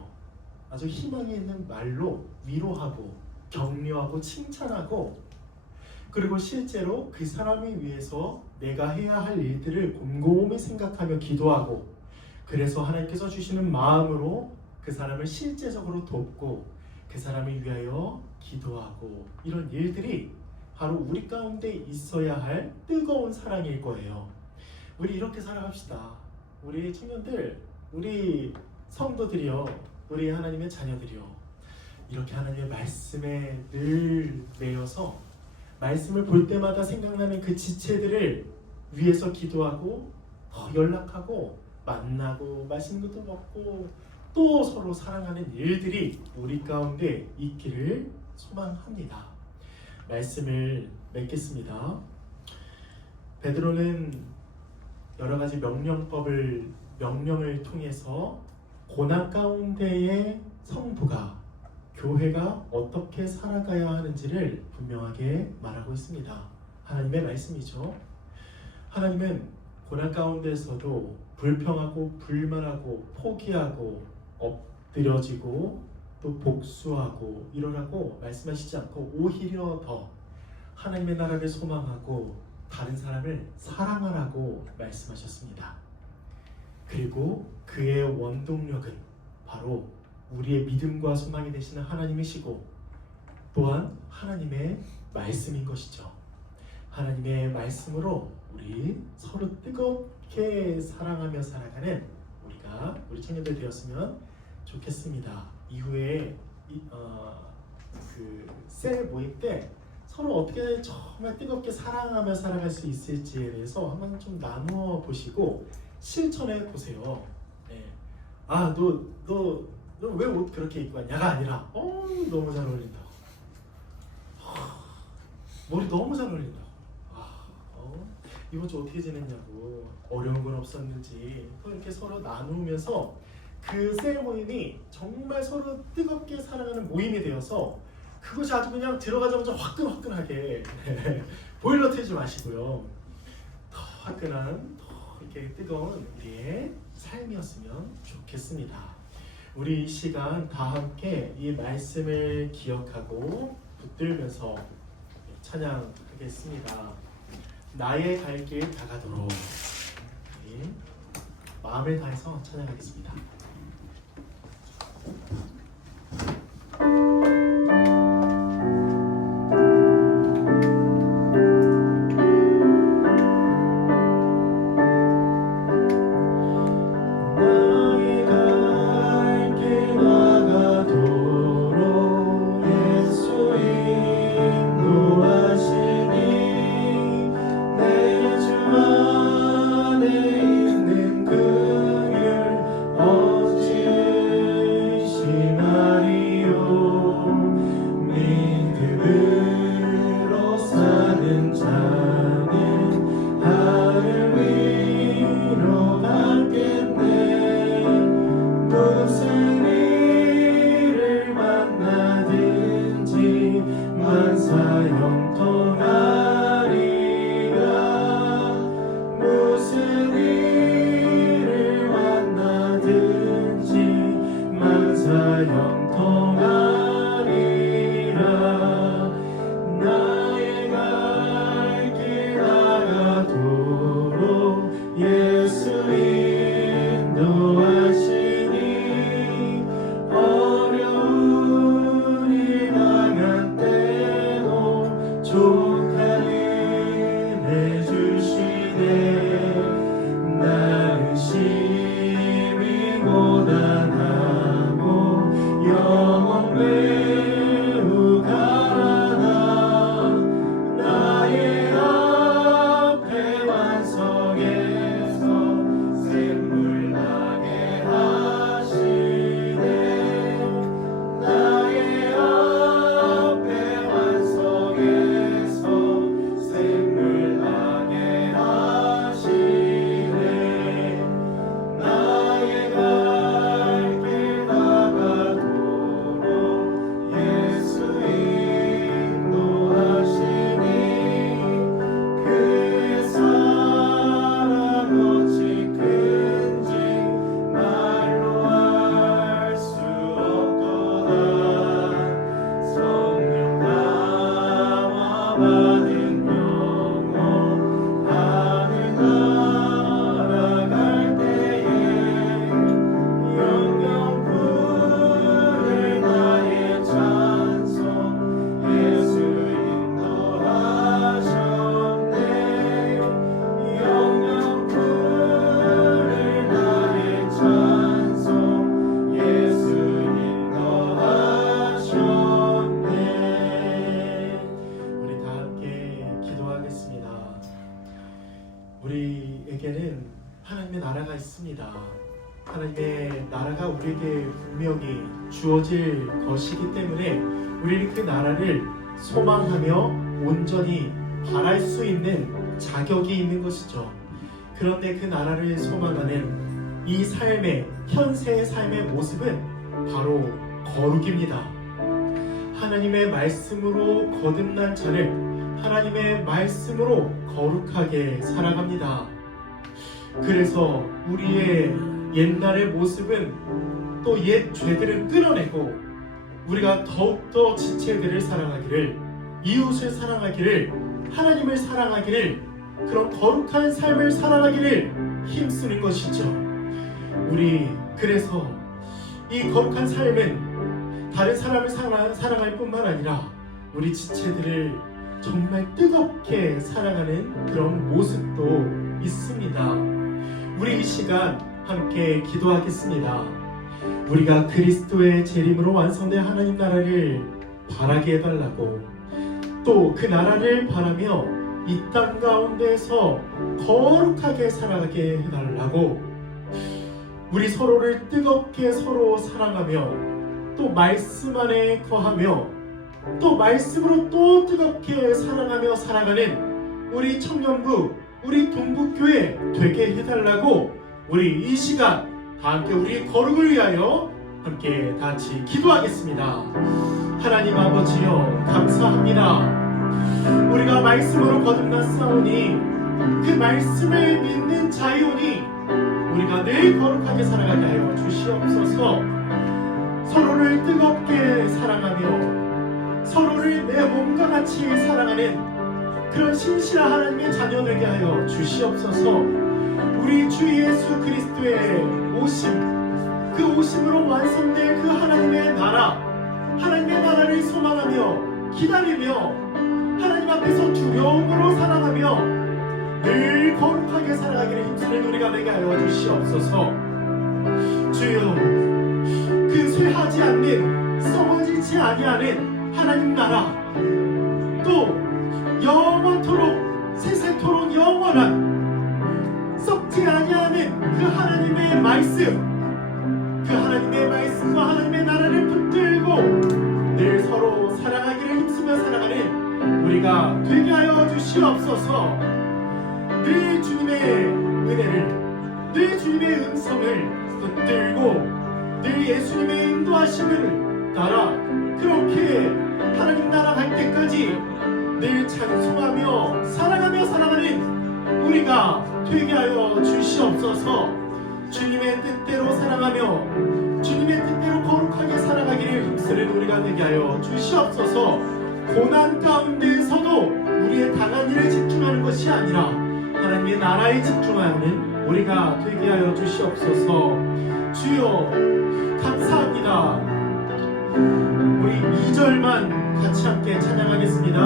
아주 희망이 있는 말로 위로하고 격려하고 칭찬하고 그리고 실제로 그 사람을 위해서 내가 해야 할 일들을 곰곰이 생각하며 기도하고 그래서 하나님께서 주시는 마음으로 그 사람을 실제적으로 돕고 그 사람을 위하여 기도하고 이런 일들이 바로 우리 가운데 있어야 할 뜨거운 사랑일 거예요. 우리 이렇게 살아갑시다. 우리 청년들, 우리 성도들이요, 우리 하나님의 자녀들이요, 이렇게 하나님의 말씀에 늘 매여서 말씀을 볼 때마다 생각나는 그 지체들을 위해서 기도하고 더 연락하고 만나고 맛있는 것도 먹고 또 서로 사랑하는 일들이 우리 가운데 있기를 소망합니다. 말씀을 맺겠습니다. 베드로는 여러 가지 명령을 통해서 고난 가운데의 성도가 교회가 어떻게 살아가야 하는지를 분명하게 말하고 있습니다. 하나님의 말씀이죠. 하나님은 고난 가운데서도 불평하고 불만하고 포기하고 엎드려지고 또 복수하고 이러라고 말씀하시지 않고 오히려 더 하나님의 나라를 소망하고 다른 사람을 사랑하라고 말씀하셨습니다. 그리고 그의 원동력은 바로 우리의 믿음과 소망이 되시는 하나님이시고 또한 하나님의 말씀인 것이죠. 하나님의 말씀으로 우리 서로 뜨겁게 사랑하며 살아가는 우리 청년들 되었으면 좋겠습니다. 이후에 셀 모임 때 서로 어떻게 정말 뜨겁게 사랑하며 살아갈 수 있을지에 대해서 한번 좀 나누어 보시고 실천해 보세요. 네. 아, 너 왜 옷 그렇게 입고 왔냐가 아니라 너무 잘 어울린다. 머리 너무 잘 어울린다. 이번 주 어떻게 지냈냐고, 어려운 건 없었는지 또 이렇게 서로 나누면서 그 셀 모임이 정말 서로 뜨겁게 사랑하는 모임이 되어서 그것이 아주 그냥 들어가자마자 화끈화끈하게 보일러 틀지 마시고요. 더 화끈한, 더 이렇게 뜨거운 우리의 삶이었으면 좋겠습니다. 우리 이 시간 다 함께 이 말씀을 기억하고 붙들면서 찬양하겠습니다. 나의 갈 길 다가도록. 네. 마음을 다해서 찬양하겠습니다. 우리에게는 하나님의 나라가 있습니다. 하나님의 나라가 우리에게 분명히 주어질 것이기 때문에 우리는 그 나라를 소망하며 온전히 바랄 수 있는 자격이 있는 것이죠. 그런데 그 나라를 소망하는 이 삶의, 현세의 삶의 모습은 바로 거룩입니다. 하나님의 말씀으로 거듭난 자는 하나님의 말씀으로 거룩하게 살아갑니다. 그래서 우리의 옛날의 모습은 또 옛 죄들을 끊어내고 우리가 더욱더 지체들을 사랑하기를, 이웃을 사랑하기를, 하나님을 사랑하기를, 그런 거룩한 삶을 살아가기를 힘쓰는 것이죠. 우리 그래서 이 거룩한 삶은 다른 사람을 사랑할 뿐만 아니라 우리 지체들을 정말 뜨겁게 사랑하는 그런 모습도 있습니다. 우리 이 시간 함께 기도하겠습니다. 우리가 그리스도의 재림으로 완성된 하나님 나라를 바라게 해달라고, 또 그 나라를 바라며 이 땅 가운데에서 거룩하게 살아가게 해달라고, 우리 서로를 뜨겁게 서로 사랑하며 또 말씀 안에 거하며 또 말씀으로 또 뜨겁게 사랑하며 살아가는 우리 청년부, 우리 동북교회 되게 해달라고, 우리 이 시간 다 함께 우리 거룩을 위하여 함께 다 같이 기도하겠습니다. 하나님 아버지여, 감사합니다. 우리가 말씀으로 거듭났사오니 그 말씀을 믿는 자이오니 우리가 늘 거룩하게 살아가게 하여 주시옵소서. 서로를 뜨겁게 사랑하며 서로를 내 몸과 같이 사랑하는 그런 신실한 하나님의 자녀 되게 하여 주시옵소서. 우리 주 예수 그리스도의 오심, 그 오심으로 완성될 그 하나님의 나라, 하나님의 나라를 소망하며 기다리며 하나님 앞에서 두려움으로 살아가며 늘 거룩하게 살아가기를 힘쓰는 우리가 되게 하여 주시옵소서. 주여, 그 쇠하지 않는, 썩어지지 아니하는 하나님 나라, 또 영원토록 세세토록 영원한 썩지 아니하는 그 하나님의 말씀, 그 하나님의 말씀과 하나님의 나라를 붙들고 늘 서로 사랑하기를 힘쓰며 살아가는 우리가 되게 하여 주시옵소서. 늘 주님의 은혜를, 늘 주님의 음성을 붙들고 늘 예수님의 인도하심을 따라 그렇게 하나님 나라 갈 때까지 늘 찬송하며 사랑하며 살아가는 우리가 되게 하여 주시옵소서. 주님의 뜻대로 사랑하며 주님의 뜻대로 거룩하게 살아가기를 힘쓰는 우리가 되게 하여 주시옵소서. 고난 가운데에서도 우리의 당한 일에 집중하는 것이 아니라 하나님의 나라에 집중하는 우리가 되게 하여 주시옵소서. 주여, 감사합니다. 우리 2절만 같이 함께 찬양하겠습니다.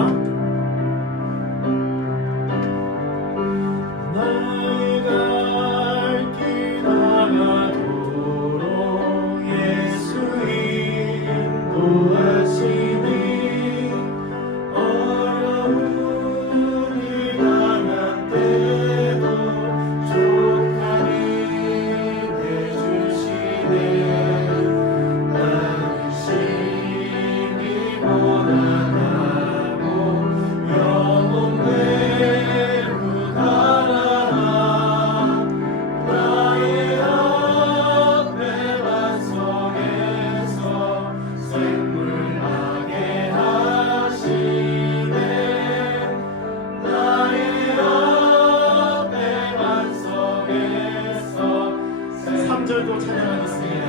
나의 갈 길 나가도록 예수 인도하시니 어려움이 당한 때도 족하게 해주시네. 나는 심히 고난하고 영혼 외로 달아나 나의 앞에 반석에서 샘물나게 하시네. 나의 앞에 반석에서 3절도 찬양하겠습니다.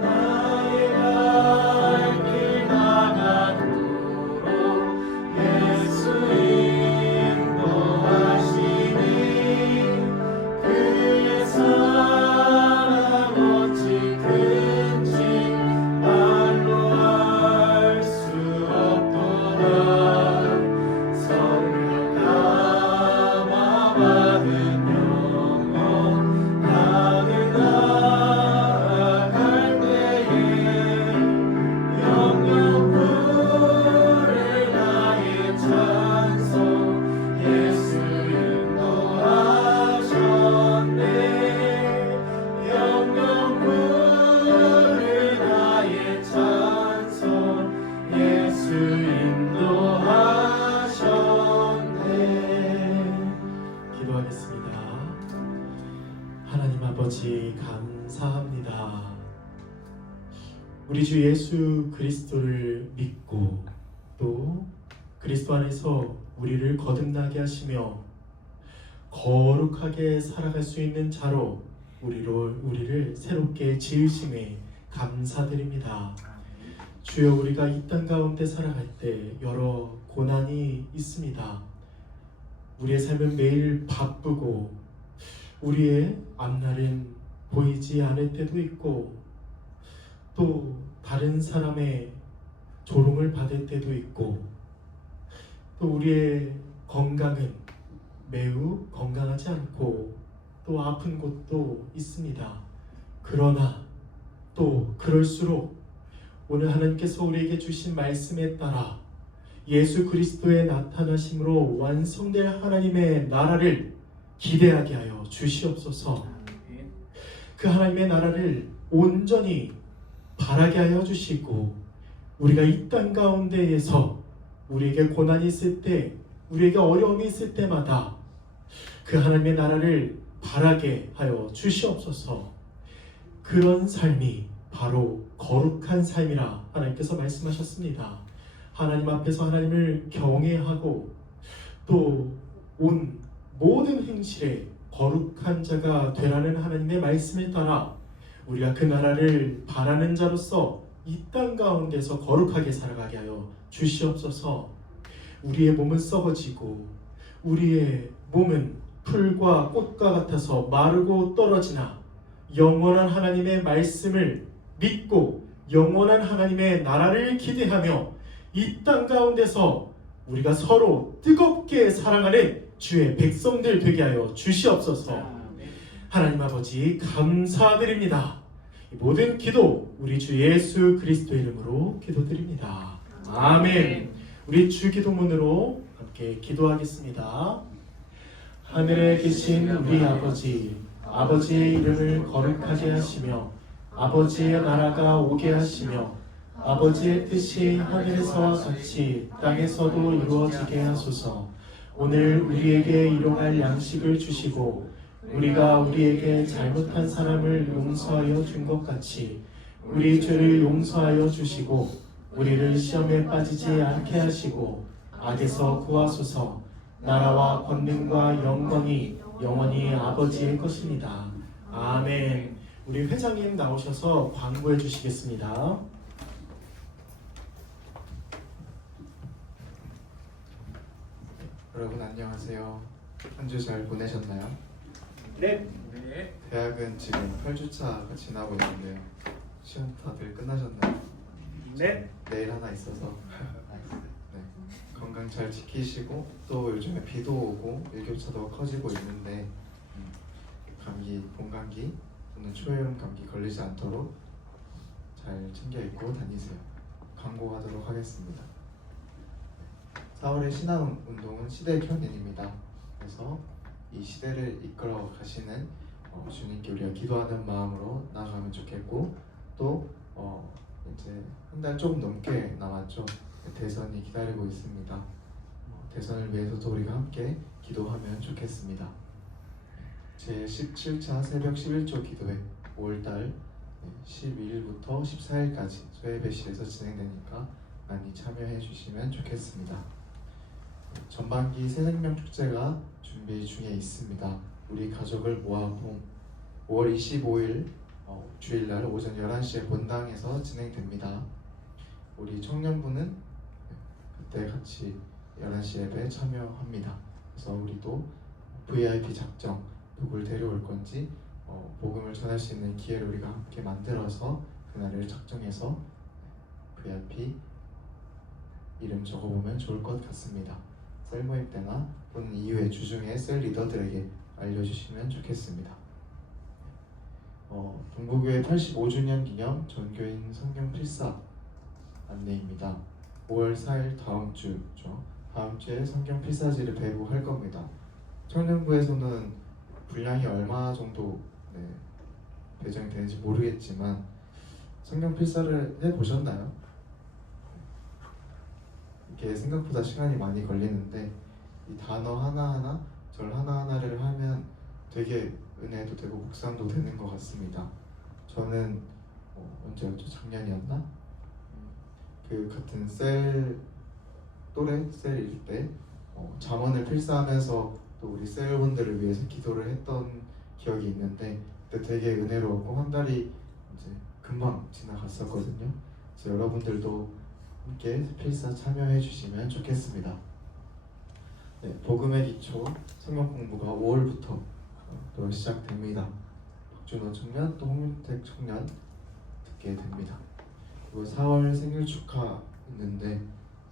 나의 갈 길 나가도록 예수 인도하시니 그의 사랑 어찌 큰지 말로 알 수 없도다. 성령 감화 받은 영혼 나는 나아갈 때에 영영 부를 나의 찬송 예수 인도하셨네. 영영 부를 나의 찬송 예수 인도하셨네. 기도하겠습니다. 하나님 아버지, 감사합니다. 우리 주 예수 그리스도를 믿고 또 그리스도 안에서 우리를 거듭나게 하시며 거룩하게 살아갈 수 있는 자로 우리를 새롭게 지으심에 감사드립니다. 주여, 우리가 이 땅 가운데 살아갈 때 여러 고난이 있습니다. 우리의 삶은 매일 바쁘고 우리의 앞날은 보이지 않을 때도 있고 또 다른 사람의 조롱을 받을 때도 있고 또 우리의 건강은 매우 건강하지 않고 또 아픈 곳도 있습니다. 그러나 또 그럴수록 오늘 하나님께서 우리에게 주신 말씀에 따라 예수 그리스도의 나타나심으로 완성될 하나님의 나라를 기대하게 하여 주시옵소서. 그 하나님의 나라를 온전히 바라게 하여 주시고 우리가 이 땅 가운데에서 우리에게 고난이 있을 때, 우리에게 어려움이 있을 때마다 그 하나님의 나라를 바라게 하여 주시옵소서. 그런 삶이 바로 거룩한 삶이라 하나님께서 말씀하셨습니다. 하나님 앞에서 하나님을 경외하고 또 온 모든 행실에 거룩한 자가 되라는 하나님의 말씀에 따라 우리가 그 나라를 바라는 자로서 이 땅 가운데서 거룩하게 살아가게 하여 주시옵소서. 우리의 몸은 썩어지고 우리의 몸은 풀과 꽃과 같아서 마르고 떨어지나 영원한 하나님의 말씀을 믿고 영원한 하나님의 나라를 기대하며 이 땅 가운데서 우리가 서로 뜨겁게 사랑하는 주의 백성들 되게 하여 주시옵소서. 하나님 아버지 감사드립니다. 이 모든 기도 우리 주 예수 그리스도 이름으로 기도드립니다. 아멘. 우리 주 기도문으로 함께 기도하겠습니다. 하늘에 계신 우리 아버지, 아버지의 이름을 거룩하게 하시며 아버지의 나라가 오게 하시며 아버지의 뜻이 하늘에서와 같이 땅에서도 이루어지게 하소서. 오늘 우리에게 일용할 양식을 주시고 우리가 우리에게 잘못한 사람을 용서하여 준 것 같이 우리 죄를 용서하여 주시고 우리를 시험에 빠지지 않게 하시고 악에서 구하소서. 나라와 권능과 영광이 영원히 아버지의 것입니다. 아멘. 우리 회장님 나오셔서 광고해 주시겠습니다. 여러분 안녕하세요. 한 주 잘 보내셨나요? 네. 대학은 지금 8주차가 지나고 있는데요. 시험 다들 끝나셨나요? 네. 내일 하나 있어서 네. 건강 잘 지키시고 또 요즘에 비도 오고 일교차도 커지고 있는데 감기, 봄감기 또는 초여름 감기 걸리지 않도록 잘 챙겨 입고 다니세요. 광고하도록 하겠습니다. 4월의 신앙운동은 시대의 견인입니다. 그래서 이 시대를 이끌어 가시는 주님께 우리가 기도하는 마음으로 나아가면 좋겠고 또 이제 한 달 조금 넘게 남았죠. 대선이 기다리고 있습니다. 대선을 위해서도 우리가 함께 기도하면 좋겠습니다. 제 17차 새벽 11조 기도회 5월달 12일부터 14일까지 소예배실에서 진행되니까 많이 참여해 주시면 좋겠습니다. 전반기 새생명 축제가 준비 중에 있습니다. 우리 가족을 모아봄 5월 25일 주일날 오전 11시에 본당에서 진행됩니다. 우리 청년부는 그때 같이 11시 예배에 참여합니다. 그래서 우리도 VIP 작정, 누굴 데려올 건지 복음을 전할 수 있는 기회를 우리가 함께 만들어서 그날을 작정해서 VIP 이름 적어보면 좋을 것 같습니다. 셀 모임 때나 또는 이후에 주중에 셀 리더들에게 알려주시면 좋겠습니다. 동부교회 85주년 기념 전교인 성경 필사 안내입니다. 5월 4일 다음 주죠. 다음 주에 성경 필사지를 배부할 겁니다. 청년부에서는 분량이 얼마 정도 배정이 되는지 모르겠지만 성경 필사를 해보셨나요? 이게 생각보다 시간이 많이 걸리는데 이 단어 하나하나, 절 하나하나를 하면 되게 은혜도 되고 묵상도 되는 것 같습니다. 저는 언제였죠? 작년이었나? 그 같은 또래 셀일 때 잠언을 필사하면서 또 우리 셀분들을 위해서 기도를 했던 기억이 있는데 그때 되게 은혜로웠고 한 달이 이제 금방 지나갔었거든요. 그래서 여러분들도 함께 필사 참여해 주시면 좋겠습니다. 네, 복음의 기초 성경 공부가 5월부터 또 시작됩니다. 박준호 청년 또 홍윤택 청년 듣게 됩니다. 그리고 4월 생일 축하 있는데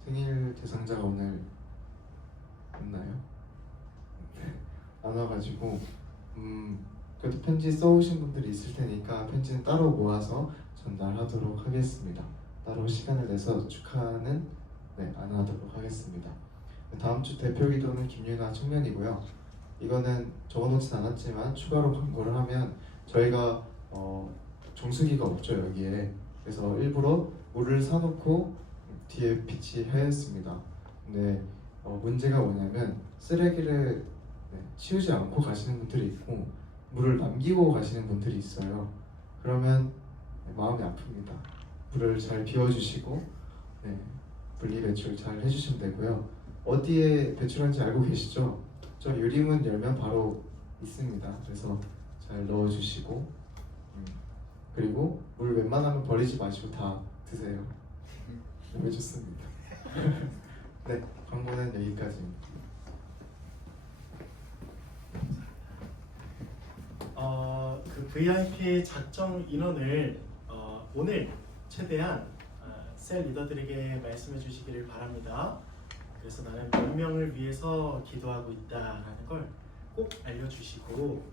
생일 대상자가 오늘 있나요? 안 와가지고 그래도 편지 써오신 분들이 있을 테니까 편지는 따로 모아서 전달하도록 하겠습니다. 따로 시간을 내서 축하는 안 하도록 하겠습니다. 다음 주 대표 기도는 김윤아 청년이고요. 이거는 적어놓진 않았지만 추가로 광고를 하면 저희가 정수기가 없죠 여기에. 그래서 일부러 물을 사놓고 뒤에 비치하였습니다. 근데 문제가 뭐냐면 쓰레기를 치우지 않고 가시는 분들이 있고 물을 남기고 가시는 분들이 있어요. 그러면 마음이 아픕니다. 물을 잘 비워주시고 분리 배출 잘 해주시면 되고요. 어디에 배출한지 알고 계시죠? 저 유리문 열면 바로 있습니다. 그래서 잘 넣어주시고 그리고 물 웬만하면 버리지 마시고 다 드세요. 너무 좋습니다. 네, 광고는 여기까지입니다. 그 VIP 작정 인원을 오늘 최대한 셀 리더들에게 말씀해 주시기를 바랍니다. 그래서 나는 몇 명을 위해서 기도하고 있다라는 걸 꼭 알려주시고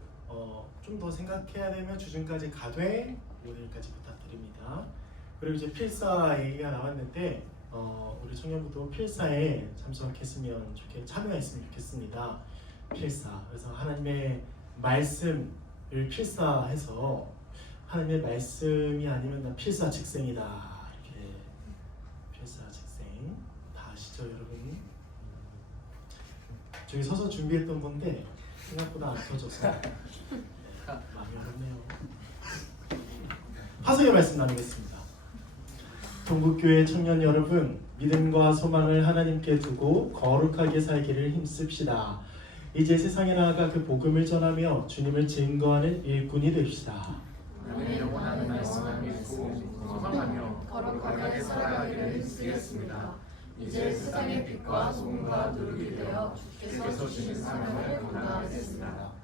좀 더 생각해야 되면 주중까지 가되 오늘까지 부탁드립니다. 그리고 이제 필사 얘기가 나왔는데 우리 청년부도 필사에 참석했으면 참여했으면 좋겠습니다. 필사. 그래서 하나님의 말씀을 필사해서 하나님의 말씀이 아니면 나 필사 직생이다. 이렇게 필사 직생 다 아시죠, 여러분? 저기 서서 준비했던 건데 생각보다 안 터져서 마음이 어렵네요. 화성의 말씀 나누겠습니다. 동국교회 청년 여러분, 믿음과 소망을 하나님께 두고 거룩하게 살기를 힘씁시다. 이제 세상에 나아가 그 복음을 전하며 주님을 증거하는 일꾼이 됩시다. 나는 영원한 말씀을 믿고 소망하며 거룩하게 살아가기를 힘쓰겠습니다. 이제 세상의 빛과 소금과 누룩이 되어 주께서 주신 사명을 감당하겠습니다.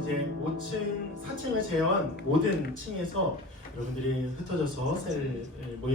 이제 5층, 4층을 제외한 모든 층에서 여러분들이 흩어져서 셀 모임